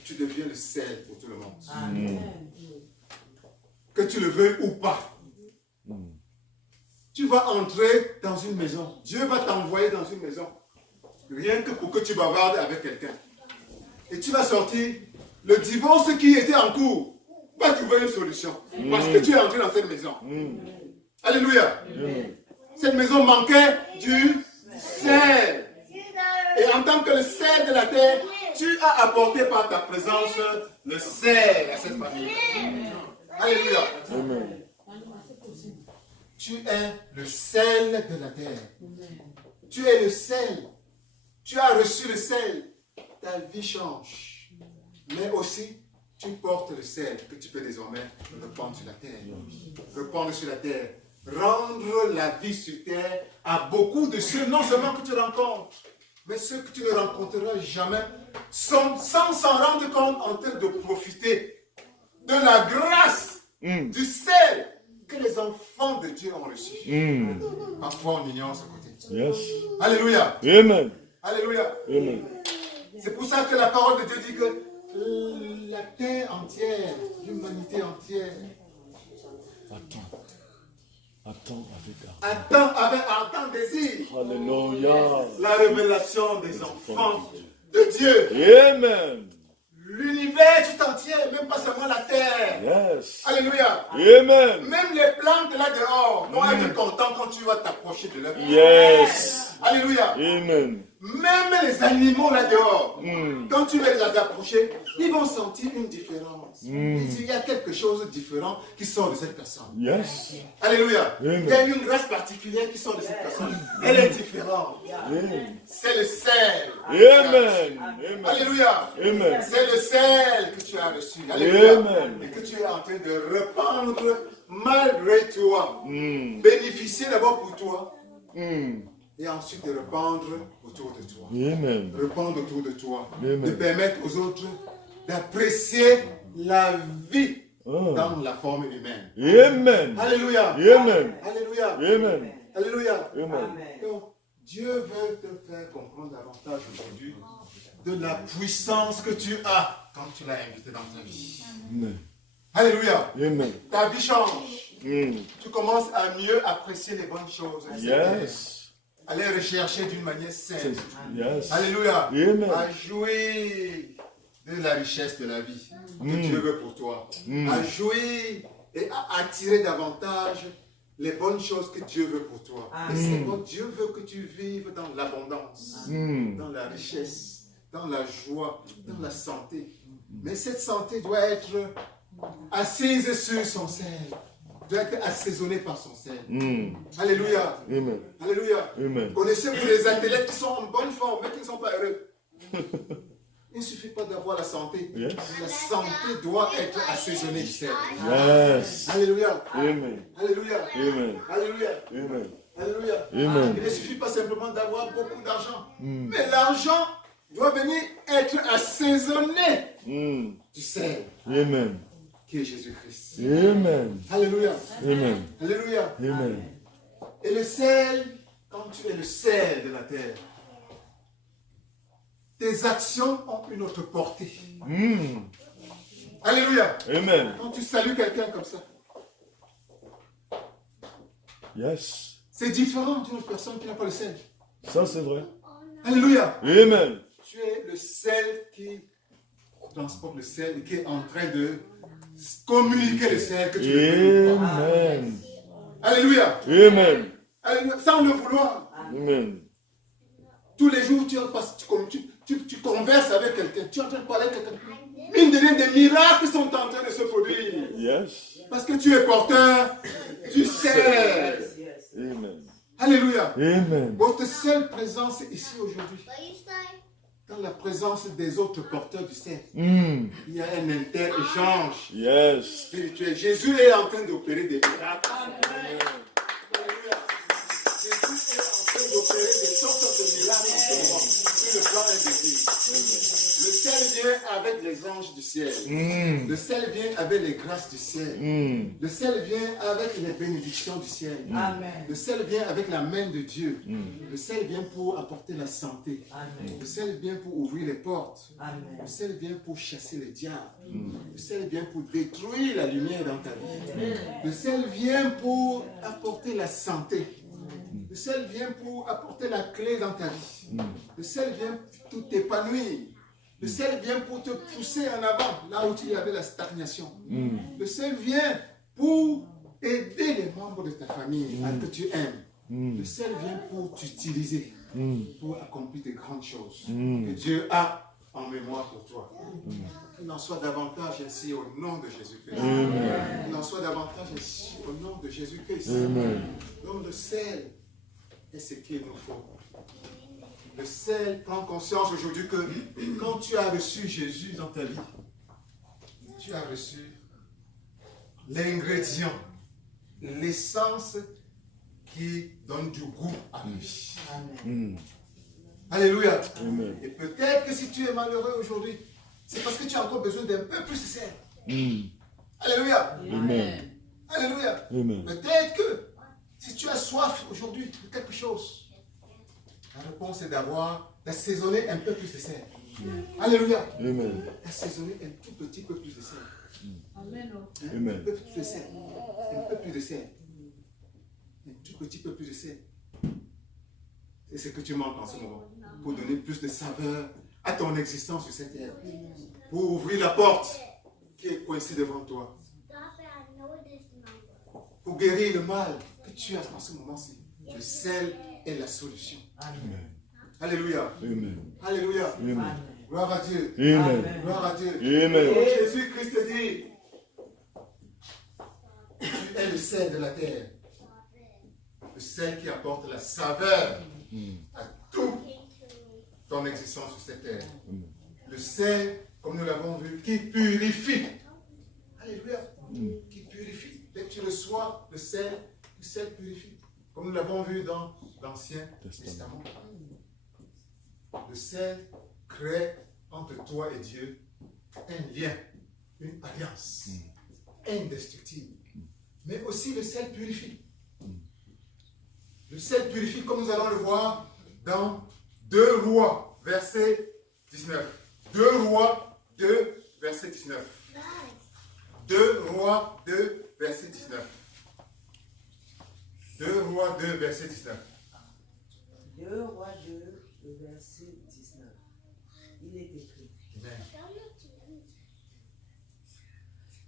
tu deviens le sel pour tout le monde. Que tu le veuilles ou pas. Tu vas entrer dans une maison. Dieu va t'envoyer dans une maison. Rien que pour que tu bavardes avec quelqu'un. Et tu vas sortir. Le divorce qui était en cours va trouver une solution. Parce que tu es entré dans cette maison. Alléluia. Cette maison manquait du sel. Et en tant que le sel de la terre, tu as apporté par ta présence le sel à cette famille. Alléluia. Tu es le sel de la terre. Tu es le sel. Tu as reçu le sel. Ta vie change. Mais aussi, tu portes le sel que tu peux désormais répandre sur la terre. Répandre sur la terre. Rendre la vie sur terre à beaucoup de ceux, non seulement que tu rencontres, mais ceux que tu ne rencontreras jamais, sont, sans s'en rendre compte, en train de profiter de la grâce, du sel que les enfants de Dieu ont reçu. Parfois, on ignore ce côté. Yes. Alléluia. Amen. Alléluia. Amen. C'est pour ça que la parole de Dieu dit que la terre entière, l'humanité entière, attend avec ardent désir Alléluia. la révélation des enfants de Dieu. Amen. L'univers tout entier, même pas seulement la terre. Yes. Alléluia. Amen. Même les plantes là dehors vont être contents quand tu vas t'approcher de leur. Yes. Alléluia. Amen. Même les animaux là dehors, quand tu vas les approcher, ils vont sentir une différence. Il y a quelque chose de différent qui sort de cette personne. Yes. Alléluia. Amen. Il y a une grâce particulière qui sort de cette personne. Elle est différente. C'est le sel. Amen. Amen. Alléluia. Amen. C'est le sel que tu as reçu. Alléluia. Amen. Et que tu es en train de répandre malgré toi. Bénéficier d'abord pour toi. Et ensuite de répandre autour de toi. Amen. Répandre autour de toi. Amen. De permettre aux autres d'apprécier la vie dans la forme humaine. Amen. Alléluia. Amen. Alléluia. Amen. Alléluia. Amen. Donc, Dieu veut te faire comprendre davantage aujourd'hui de la puissance que tu as quand tu l'as invité dans ta vie. Amen. Alléluia. Amen. Ta vie change. Tu commences à mieux apprécier les bonnes choses. Yes. À les rechercher d'une manière saine. Yes. Alléluia. Amen. À jouir de la richesse de la vie que Dieu veut pour toi. À jouir et à attirer davantage les bonnes choses que Dieu veut pour toi. Et c'est quoi Dieu veut que tu vives dans l'abondance, dans la richesse, dans la joie, dans la santé. Mais cette santé doit être assise sur son sel. Doit être assaisonnée par son sel. Alléluia. Amen. Alléluia. Amen. Connaissez-vous les athlètes qui sont en bonne forme, mais qui ne sont pas heureux? Il ne suffit pas d'avoir la santé. Yes. La santé doit être assaisonnée du sel. Yes. Alléluia. Amen. Alléluia. Amen. Alléluia. Amen. Alléluia. Amen. Il ne suffit pas simplement d'avoir beaucoup d'argent. Mais l'argent doit venir être assaisonné du sel Amen. qui est Jésus-Christ. Amen. Alléluia. Amen. Alléluia. Amen. Et le sel, quand tu es le sel de la terre, tes actions ont une autre portée. Alléluia. Amen. Quand tu salues quelqu'un comme ça, Yes. c'est différent d'une autre personne qui n'a pas le sel. Ça, c'est vrai. Alléluia. Amen. Tu es le sel qui transporte le sel et qui est en train de communiquer le sel que tu veux. Amen. Alléluia. Amen. Alléluia. Sans le vouloir. Amen. tous les jours, tu converses avec quelqu'un, tu es en train de parler avec quelqu'un. Mine de rien, des miracles sont en train de se produire. Yes. Parce que tu es porteur du sel. Amen. Alléluia. Amen. Votre seule présence ici aujourd'hui, dans la présence des autres porteurs du sel, il y a un inter-échange Yes. spirituel. Jésus est en train d'opérer des miracles. Alléluia. Jésus est en train d'opérer des sortes de miracles en ce moment sur le plan invisible. Le sel vient avec les anges du ciel. Le sel vient avec les grâces du ciel. Le sel vient avec les bénédictions du ciel. Amen. Le sel vient avec la main de Dieu. Le sel vient pour apporter la santé. Amen. Le sel vient pour ouvrir les portes. Amen. Le sel vient pour chasser les diables. Le sel vient pour détruire la lumière dans ta vie. Le sel vient pour apporter la santé. Le sel vient pour apporter la clé dans ta vie. Le sel vient pour t'épanouir. Le sel vient pour te pousser en avant, là où il y avait la stagnation. Le sel vient pour aider les membres de ta famille que tu aimes. Le sel vient pour t'utiliser, pour accomplir de grandes choses que Dieu a en mémoire pour toi. Qu'il en soit davantage ainsi au nom de Jésus-Christ. Qu'il en soit davantage ainsi au nom de Jésus-Christ. Donc le sel est ce qu'il nous faut. Le sel prend conscience aujourd'hui que quand tu as reçu Jésus dans ta vie, tu as reçu l'ingrédient, l'essence qui donne du goût à la vie. Alléluia. Amen. Et peut-être que si tu es malheureux aujourd'hui, c'est parce que tu as encore besoin d'un peu plus de sel. Alléluia. Amen. Alléluia. Amen. Peut-être que si tu as soif aujourd'hui de quelque chose, la réponse est d'assaisonner un peu plus de sel. Alléluia. Amen. Assaisonner un tout petit peu plus de sel. Amen. Amen. Un peu plus de sel. Un peu plus de sel. Un tout petit peu plus de sel. C'est ce que tu manques en ce moment. Pour donner plus de saveur à ton existence sur cette terre. Pour ouvrir la porte qui est coincée devant toi. Pour guérir le mal que tu as en ce moment-ci. Le sel est la solution. Amen. Alléluia. Amen. Alléluia. Amen. Gloire à Dieu. Amen. Gloire à Dieu. Amen. Donc Jésus-Christ te dit, tu es le sel de la terre. Le sel qui apporte la saveur à toute ton existence sur cette terre. Le sel, comme nous l'avons vu, qui purifie. Alléluia. Qui purifie. Dès que tu reçois le sel purifie. Comme nous l'avons vu dans l'Ancien Testament. Le sel crée entre toi et Dieu un lien, une alliance indestructible. Mais aussi le sel purifie. Le sel purifie, comme nous allons le voir dans 2 Rois, verset 19. 2 Rois 2, verset 19. 2 Rois 2, verset 19. 2 Rois 2, verset 19. 2 Rois 2, verset 19. Il est écrit. Amen.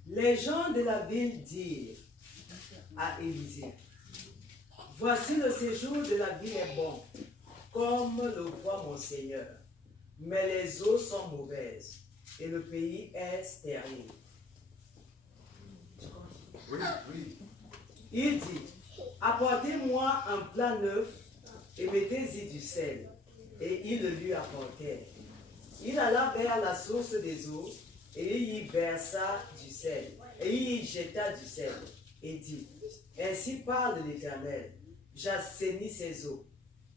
Les gens de la ville dirent à Élisée, voici le séjour de la ville est bon, comme le voit mon Seigneur, mais les eaux sont mauvaises et le pays est stérile. Oui, oui. Il dit, apportez-moi un plat neuf et mettez-y du sel. Et ils le lui apportèrent. Il alla vers la source des eaux et il y versa du sel. Et il y jeta du sel et dit, ainsi parle l'Éternel, j'assainis ces eaux.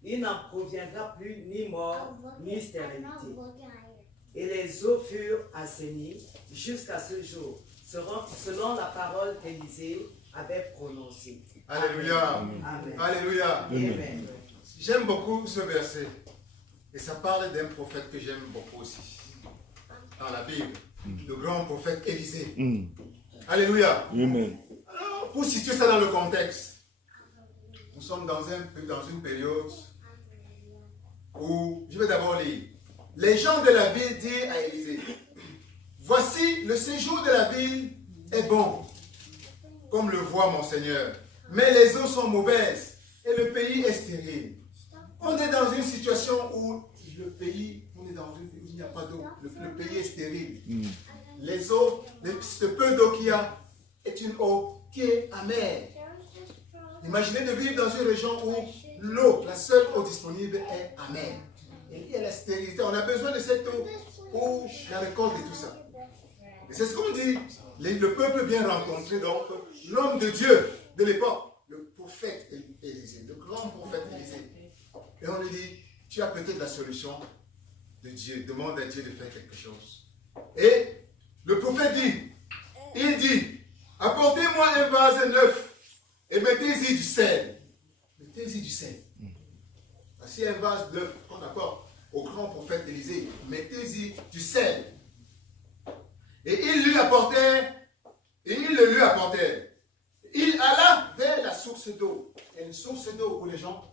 Il n'en proviendra plus ni mort ni stérilité. Et les eaux furent assainies jusqu'à ce jour, selon la parole qu'Élisée avait prononcée. Alléluia. Amen. Alléluia. Amen. J'aime beaucoup ce verset. Et ça parle d'un prophète que j'aime beaucoup aussi. Dans la Bible. Le grand prophète Élisée. Alléluia. Amen. Alors, pour situer ça dans le contexte, nous sommes dans une période où, je vais d'abord lire. Les gens de la ville dirent à Élisée, voici le séjour de la ville est bon, comme le voit mon Seigneur, mais les eaux sont mauvaises et le pays est stérile. On est dans une situation où vivent dans une région où l'eau, la seule eau disponible est amère. Et il y a la stérilité. On a besoin de cette eau pour la récolte et tout ça. Et c'est ce qu'on dit. Le peuple vient rencontrer donc l'homme de Dieu de l'époque, le prophète Élisée, le grand prophète Élisée. Et on lui dit, tu as peut-être la solution de Dieu. Demande à Dieu de faire quelque chose. Et le prophète dit, apportez-moi un vase neuf et mettez-y du sel. Mettez-y du sel. Voici un vase neuf qu'on apporte au grand prophète Élisée. Mettez-y du sel. Et il le lui apportait. Il alla vers la source d'eau. Il y a une source d'eau où les gens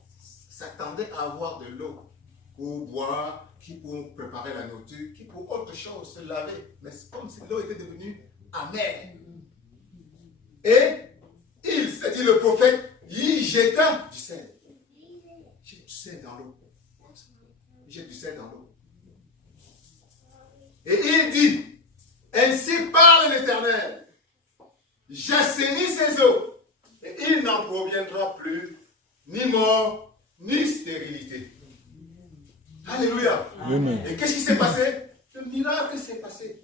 s'attendaient à avoir de l'eau pour boire, qui pour préparer la nourriture, qui pour autre chose, se laver. Mais c'est comme si l'eau était devenue amère. Et il, c'est-à-dire le prophète, il jeta du sel. Il jette du sel dans l'eau. Il jette du sel dans l'eau. Et il dit, ainsi parle l'Éternel, j'assainis ces eaux, et il n'en proviendra plus ni mort, ni stérilité. Alléluia. Amen. Et qu'est-ce qui s'est passé? Le miracle s'est passé.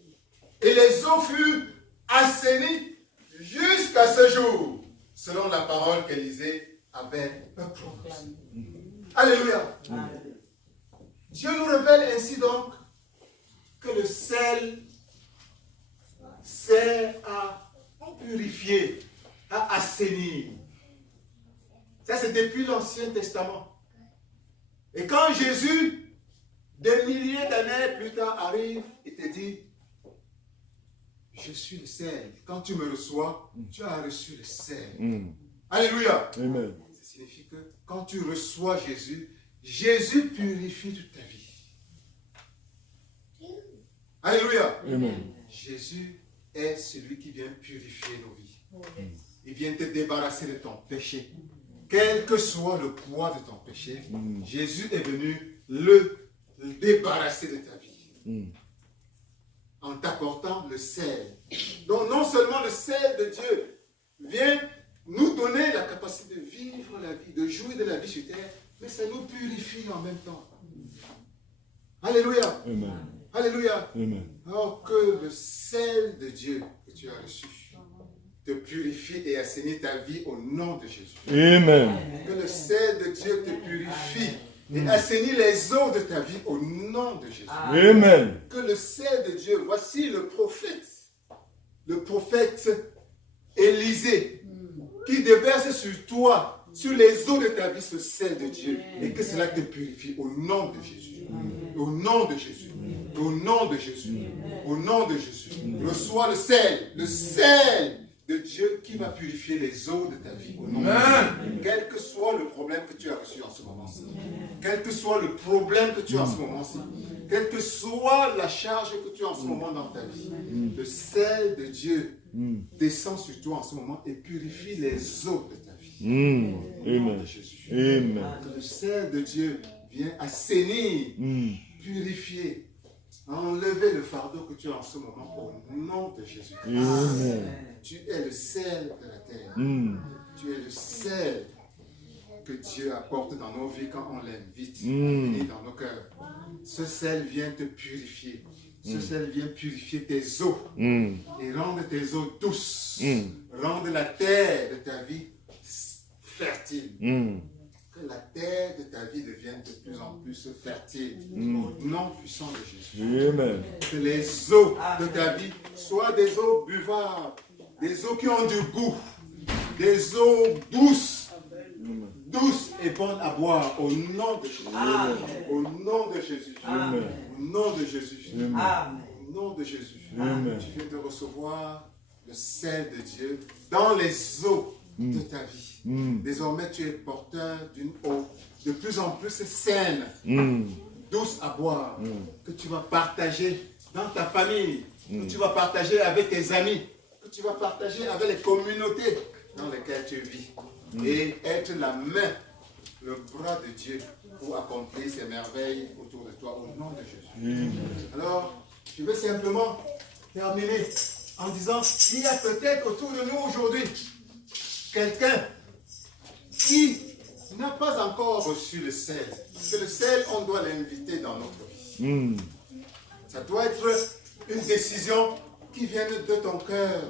Et les eaux furent assainies jusqu'à ce jour, selon la parole qu'Élisée avait prononcée. Alléluia. Dieu nous révèle ainsi donc que le sel sert à purifier, à assainir. Ça, c'est depuis l'Ancien Testament. Et quand Jésus, des milliers d'années plus tard, arrive et te dit, je suis le sel. Quand tu me reçois, tu as reçu le sel. Alléluia. Amen. Ça signifie que quand tu reçois Jésus, Jésus purifie toute ta vie. Alléluia. Amen. Jésus est celui qui vient purifier nos vies. Il vient te débarrasser de ton péché. Quel que soit le poids de ton péché, Jésus est venu le débarrasser de ta vie. En t'apportant le sel. Donc non seulement le sel de Dieu vient nous donner la capacité de vivre la vie, de jouir de la vie sur terre, mais ça nous purifie en même temps. Alléluia. Amen. Alléluia. Amen. Alors que le sel de Dieu que tu as reçu te purifie et assainit ta vie au nom de Jésus. Amen. Que le sel de Dieu te purifie et assainit les eaux de ta vie au nom de Jésus. Amen. Que le sel de Dieu, voici le prophète Élisée, qui déverse sur toi, sur les eaux de ta vie, ce sel de Dieu, et que cela te purifie au nom de Jésus. Au nom de Jésus. Au nom de Jésus. Au nom de Jésus. Reçois le sel de Dieu qui va purifier les eaux de ta vie. Au nom de Jésus. Quel que soit le problème que tu as reçu en ce moment-ci, quel que soit le problème que tu as en ce moment-ci, quelle que soit la charge que tu as en ce moment dans ta vie, le sel de Dieu descend sur toi en ce moment et purifie les eaux de ta vie. Au nom de Jésus. Amen. Que le sel de Dieu vient assainir, purifier, enlever le fardeau que tu as en ce moment au nom de Jésus. Amen. Tu es le sel de la terre. Tu es le sel que Dieu apporte dans nos vies quand on l'invite et dans nos cœurs. Ce sel vient te purifier. Ce sel vient purifier tes eaux et rendre tes eaux douces. Rendre la terre de ta vie fertile. Que la terre de ta vie devienne de plus en plus fertile. Au nom puissant de Jésus. Amen. Que les eaux de ta vie soient des eaux buvables, des eaux qui ont du goût, des eaux douces, douces et bonnes à boire au nom de Jésus. Au nom de Jésus. Au nom de Jésus. Au nom de Jésus. Tu viens de recevoir le sel de Dieu dans les eaux de ta vie. Désormais, tu es porteur d'une eau de plus en plus saine, douce à boire, que tu vas partager dans ta famille, que tu vas partager avec tes amis, que tu vas partager avec les communautés dans lesquelles tu vis. Et être la main, le bras de Dieu pour accomplir ces merveilles autour de toi, au nom de Jésus. Alors, je vais simplement terminer en disant, il y a peut-être autour de nous aujourd'hui quelqu'un qui n'a pas encore reçu le sel. Parce que le sel, on doit l'inviter dans notre vie. Ça doit être une décision qui vient de ton cœur.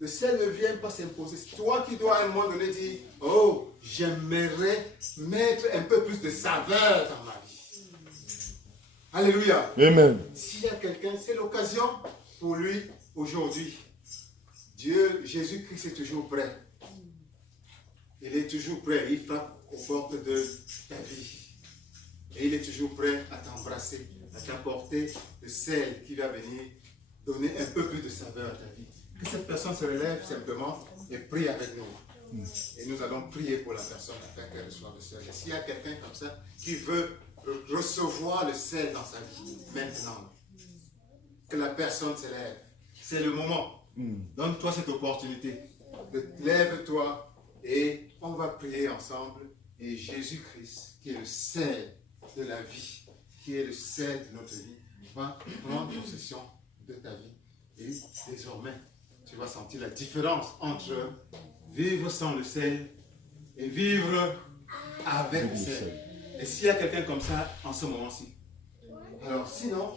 Le sel ne vient pas s'imposer. C'est toi qui dois à un moment donné dire, oh, j'aimerais mettre un peu plus de saveur dans ma vie. Alléluia. Amen. S'il y a quelqu'un, c'est l'occasion pour lui aujourd'hui. Dieu, Jésus-Christ est toujours prêt. Il est toujours prêt. Il frappe aux portes de ta vie. Et il est toujours prêt à t'embrasser, à t'apporter le sel qui va venir donner un peu plus de saveur à ta vie. Que cette personne se relève simplement et prie avec nous. Et nous allons prier pour la personne afin qu'elle reçoive le sel. Et s'il y a quelqu'un comme ça qui veut recevoir le sel dans sa vie, maintenant, que la personne se lève. C'est le moment. Donne-toi cette opportunité. Lève-toi et on va prier ensemble. Et Jésus-Christ, qui est le sel de la vie, qui est le sel de notre vie, va prendre possession de ta vie. Et désormais, tu vas sentir la différence entre vivre sans le sel et vivre avec le sel. Et s'il y a quelqu'un comme ça en ce moment-ci, alors sinon,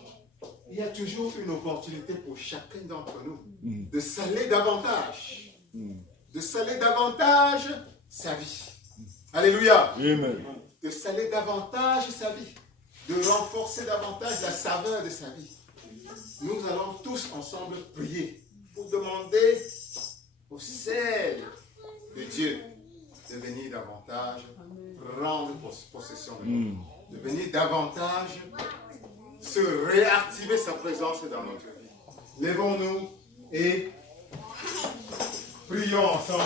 il y a toujours une opportunité pour chacun d'entre nous de saler davantage. De saler davantage sa vie. Alléluia. Amen. De saler davantage sa vie. De renforcer davantage la saveur de sa vie. Nous allons tous ensemble prier pour demander au sel de Dieu de venir davantage prendre possession de nous. De venir davantage se réactiver sa présence dans notre vie. Lèvons-nous et prions ensemble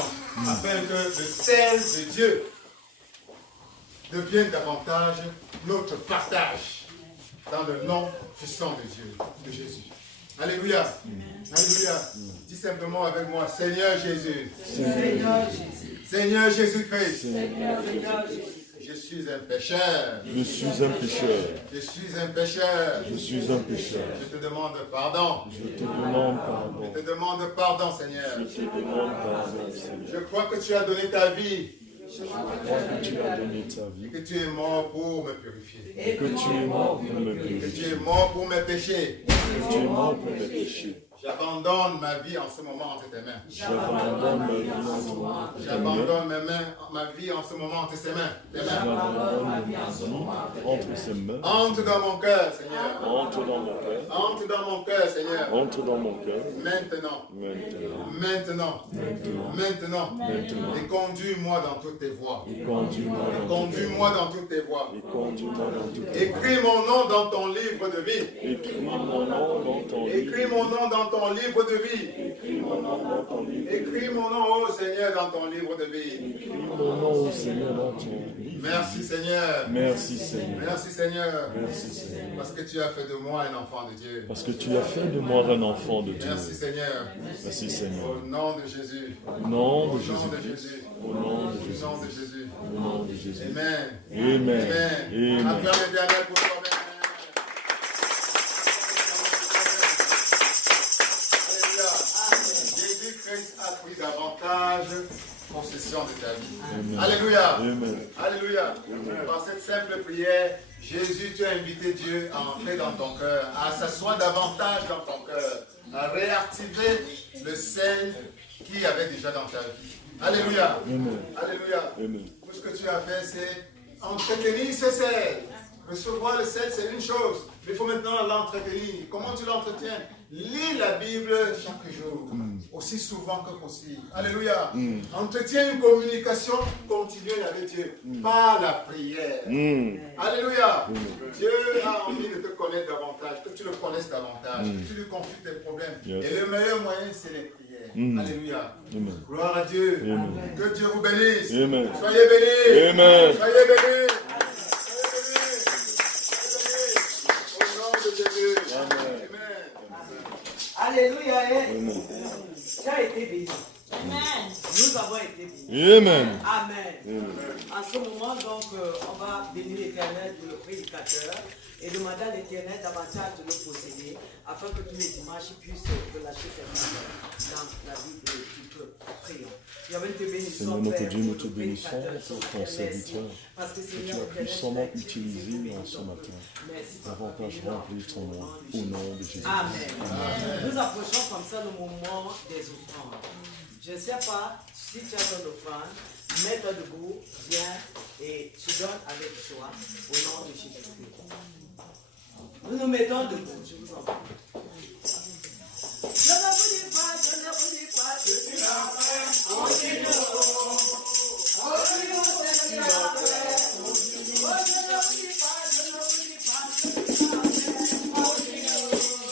afin que le sel de Dieu devienne davantage notre partage dans le nom puissant de Dieu, de Jésus. Alléluia. Alléluia. Dis simplement avec moi, Seigneur Jésus. Seigneur Jésus. Seigneur Jésus-Christ. Seigneur Jésus. Je suis un pécheur. Je suis un pécheur. Je suis un pécheur. Je suis un pécheur. Je te demande pardon. Je te demande pardon. Je te demande pardon, Seigneur. Je te demande pardon, Seigneur. Je crois que tu as donné ta vie Je crois que tu as donné ta et vie. que tu es mort pour me purifier. Et que tu es mort pour me Que tu purifier. es mort pour mes péchés. Que tu es mort pour mes péchés. J'abandonne ma vie en ce moment entre tes mains. J'abandonne ma vie en ce moment. J'abandonne ma vie en ce moment entre tes mains. J'abandonne ma vie en ce moment entre ses mains. Entre dans mon cœur, Seigneur. Entre dans mon cœur. Entre dans mon cœur, Seigneur. Entre dans mon cœur. Maintenant. Maintenant. Maintenant. Et conduis-moi dans toutes tes voies. Et conduis-moi dans toutes tes Conduis-moi dans toutes tes voies. Et conduis-moi dans toutes tes voies. Écris mon nom dans ton livre de vie. Écris mon nom dans ton livre. Écris mon nom dans ton livre de vie. Écris mon nom dans ton livre. Écris mon nom, ô Seigneur, dans ton livre de vie. Écris mon nom, Seigneur, dans ton livre. Merci, Seigneur. Merci, Seigneur. Merci, Seigneur. Merci, Seigneur. Parce que tu as fait de moi un enfant de Dieu. Parce que tu as fait de moi un enfant de Dieu. Merci, Seigneur. Merci, Seigneur. Au nom de Jésus. Au nom Au de nom Jésus. de Jésus. Au nom de Au Jésus. nom de Jésus. Au nom de Jésus. Amen. Amen. Amen. Acclame l'Éternel pour toi-même. Alléluia. Jésus-Christ a pris davantage possession de ta vie. Amen. Alléluia. Amen. Alléluia. Par cette simple prière, Jésus, tu as invité Dieu à entrer dans ton cœur, à s'asseoir davantage dans ton cœur, à réactiver le sel qu'il y avait déjà dans ta vie. Alléluia. Amen. Alléluia. Amen. Tout ce que tu as fait, c'est entretenir ce sel. Recevoir le sel, c'est une chose. Mais il faut maintenant l'entretenir. Comment tu l'entretiens? Lis la Bible chaque jour, aussi souvent que possible. Alléluia. Entretiens une communication continuelle avec Dieu, par la prière. Alléluia. Dieu a envie de te connaître davantage, que tu le connaisses davantage, que tu lui confies tes problèmes. Yes. Et le meilleur moyen, c'est les prières. Alléluia. Amen. Gloire à Dieu. Amen. Que Dieu vous bénisse. Amen. Soyez bénis. Amen. Soyez bénis. Soyez bénis. Soyez bénis. Au nom de Jésus. Amen. Alléluia. Amen. Tu as été béni. Amen. Nous avons été bénis. Amen. Amen. En ce ce moment, donc, on va bénir l'Éternel pour le prédicateur et demander à l'Éternel davantage de le posséder afin que tous les dimanches il puisse relâcher ses mains dans la vie du peuple. Prions. Seigneur notre Dieu, nous te bénissons pour ton serviteur, que tu as puissamment utilisé ce matin. Davantage remplir ton nom, au nom de Jésus. Amen. Nous approchons comme ça le moment des offrandes. Je ne sais pas si tu as ton offrande, mets-toi debout, viens et tu donnes avec joie au nom de Jésus-Christ. Nous nous mettons debout, je vous en prie. Je ne vous dis pas, je ne vous dis pas, je suis la paix. Continue, je suis la paix. Je ne vous dis pas, je ne vous dis pas, je suis la paix. Continue, je suis la paix.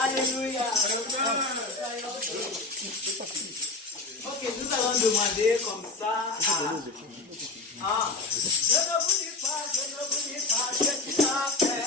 Alléluia. Ok, nous allons demander comme ça à... Je ne vous dis pas, je ne vous dis pas, je suis la paix.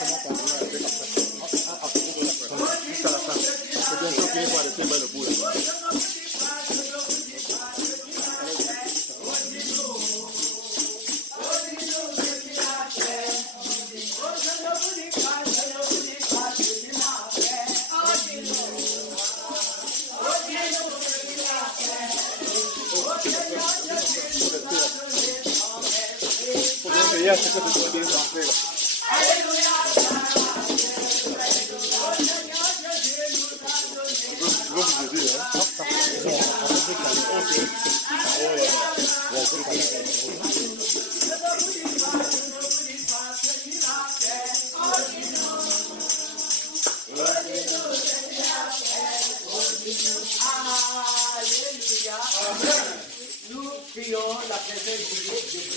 Nous prions la présence de Dieu.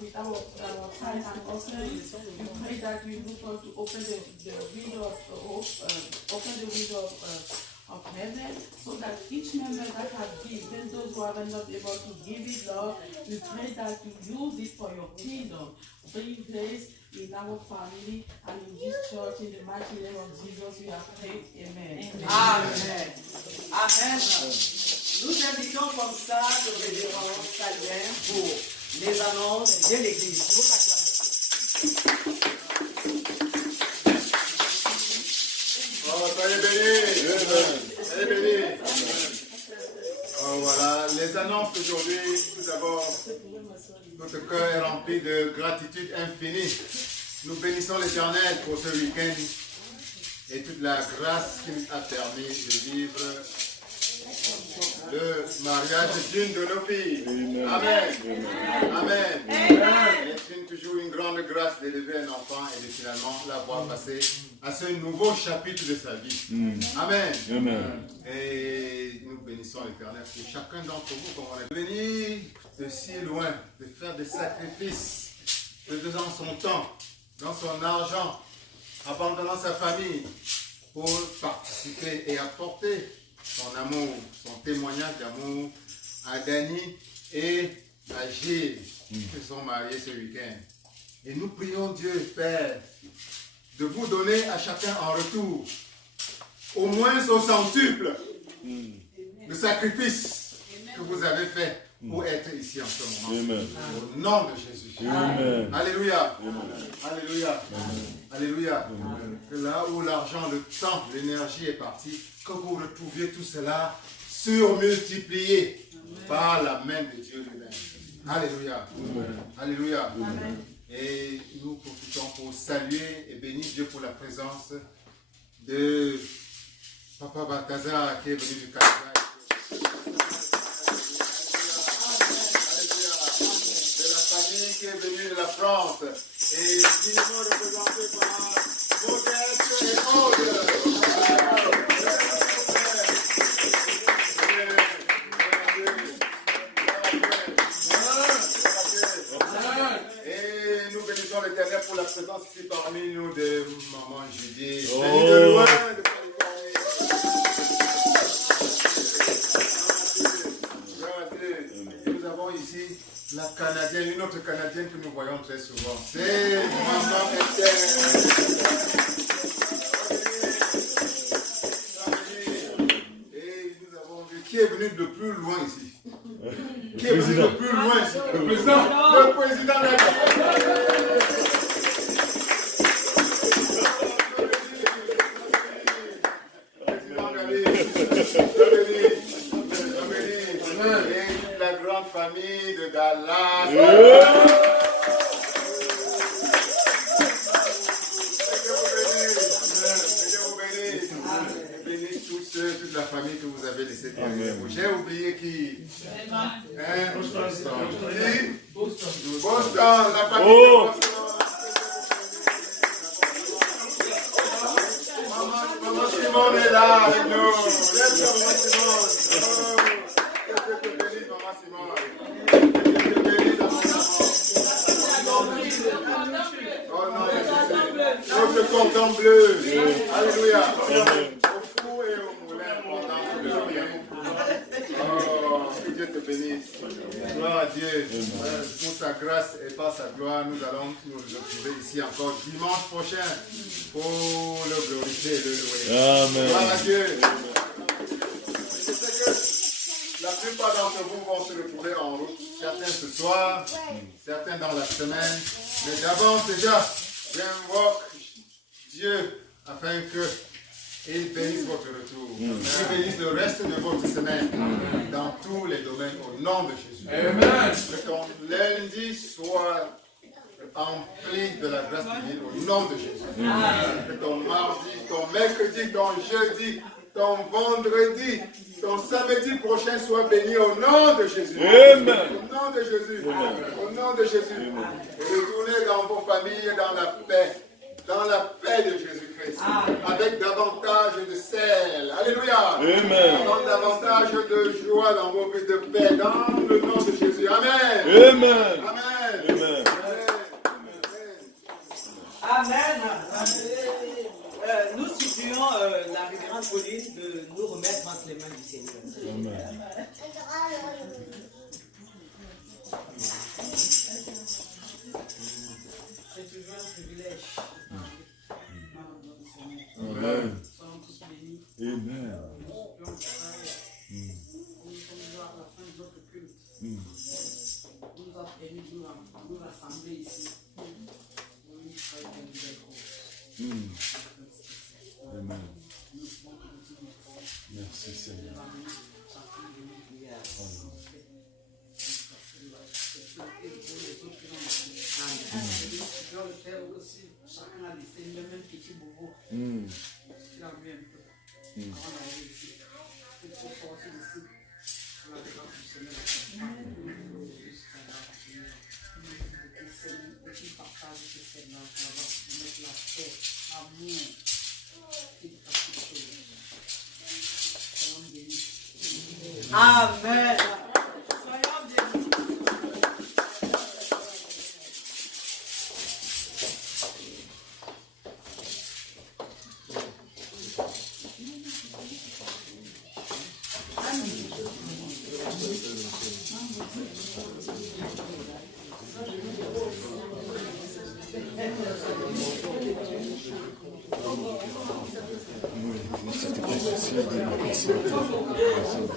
With our tithe and offering, we pray that we look on to open the window open the window of heaven, so that each member that has given, those who are not able to give it, Lord, we pray that you use it for your kingdom. Bring grace in our family and in this church, in the mighty name of Jesus, we have prayed. Amen. Amen. Amen. Nous invitons comme ça le révérend Salien pour les annonces de l'Église. Vous acclamez. Oh, soyez bénis. Soyez bénis. Oh, voilà, les annonces d'aujourd'hui, tout d'abord, notre cœur est rempli de gratitude infinie. Nous bénissons l'Éternel pour ce week-end et toute la grâce qui nous a permis de vivre le mariage d'une de nos filles. Amen. Amen. C'est toujours une grande grâce d'élever un enfant et de finalement l'avoir passé à ce nouveau chapitre de sa vie. Amen. Et nous bénissons l'Éternel pour chacun d'entre vous, comme on est venu de si loin, de faire des sacrifices, de donnant son temps, dans son argent, abandonnant sa famille pour participer et apporter son amour, son témoignage d'amour à Dani et à Gilles qui sont mariés ce week-end. Et nous prions Dieu, Père, de vous donner à chacun en retour au moins au centuple le sacrifice que vous avez fait pour être ici en ce moment. Amen. Au nom de Jésus. Amen. Alléluia. Amen. Alléluia. Alléluia. Que là où l'argent, le temps, l'énergie est parti, que vous retrouviez tout cela surmultiplié par la main de Dieu lui-même. Alléluia. Alléluia. Et nous profitons pour saluer et bénir Dieu pour la présence de Papa Balthazar qui est venu du Canada. De la famille qui est venue de la France. Et finalement représenté par Modeste et Aude. Et nous bénissons l'Éternel pour la présence ici parmi nous de Maman Judith. Venue de loin, de Californie. Nous avons ici la Canadienne, une autre Canadienne que nous voyons très souvent. C'est Maman Esther. Et nous avons vu qui est venu de plus loin ici. Qui est venu de plus loin ici. Le président. Le président de la et la grande famille de Dallas. Bénis toute la famille que vous avez laissée derrière vous. J'ai oublié qui? Boston. Qui? Boston, la famille de Boston. Maman Simone est là avec nous. Maman Simone. Que Dieu te bénisse, Maman Simone. Que Dieu te bénisse, Maman Simone. Notre cordon bleu. Alléluia. Au fou et au moulin, cordon bleu. Oh, que Dieu te bénisse. Gloire à Dieu. Pour sa grâce et par sa gloire, nous allons nous retrouver ici encore dimanche prochain pour le glorifier et le louer. Amen. Gloire à Dieu. Je sais que la plupart d'entre vous vont se retrouver en route. Certains ce soir, certains dans la semaine. Mais d'abord déjà, j'invoque Dieu afin que il bénisse votre retour. Il bénisse le reste de votre semaine dans tous les domaines au nom de Jésus. Amen. Que ton lundi soit empli de la grâce divine au nom de Jésus. Que ton mardi, ton mercredi, ton jeudi, ton vendredi, ton samedi prochain soit béni au nom de Jésus. Amen. Au nom de Jésus. Au nom de Jésus. Et retournez dans vos familles dans la paix. Dans la paix de Jésus-Christ. Avec davantage de sel. Alléluia. Amen. Avec davantage de joie dans vos vies de paix. Dans le nom de Jésus. Amen. Amen. Amen. Amen. Amen. Nous supplions la révérende Pauline de nous remettre entre les mains du Seigneur. Amen. C'est toujours un privilège. Amen. Soyons tous bénis. Amen. Nous sommes déjà à la fin de notre culte. Vous nous avez permis de nous rassembler ici. Oui, ça a été une belle cause. Amen. Merci Seigneur. Dans le Père aussi, chacun a laissé le même petit bobo. Il a vu un peu. Avant d'arriver ici. Il faut sortir d'ici. La grâce du Seigneur. Jusqu'à là. Petit partage de ces là. Pour mettre la paix, l'amour. Et de faire toutes choses. Soyons bénis. Amen. Soyons bénis. Merci à toi. Merci à toi.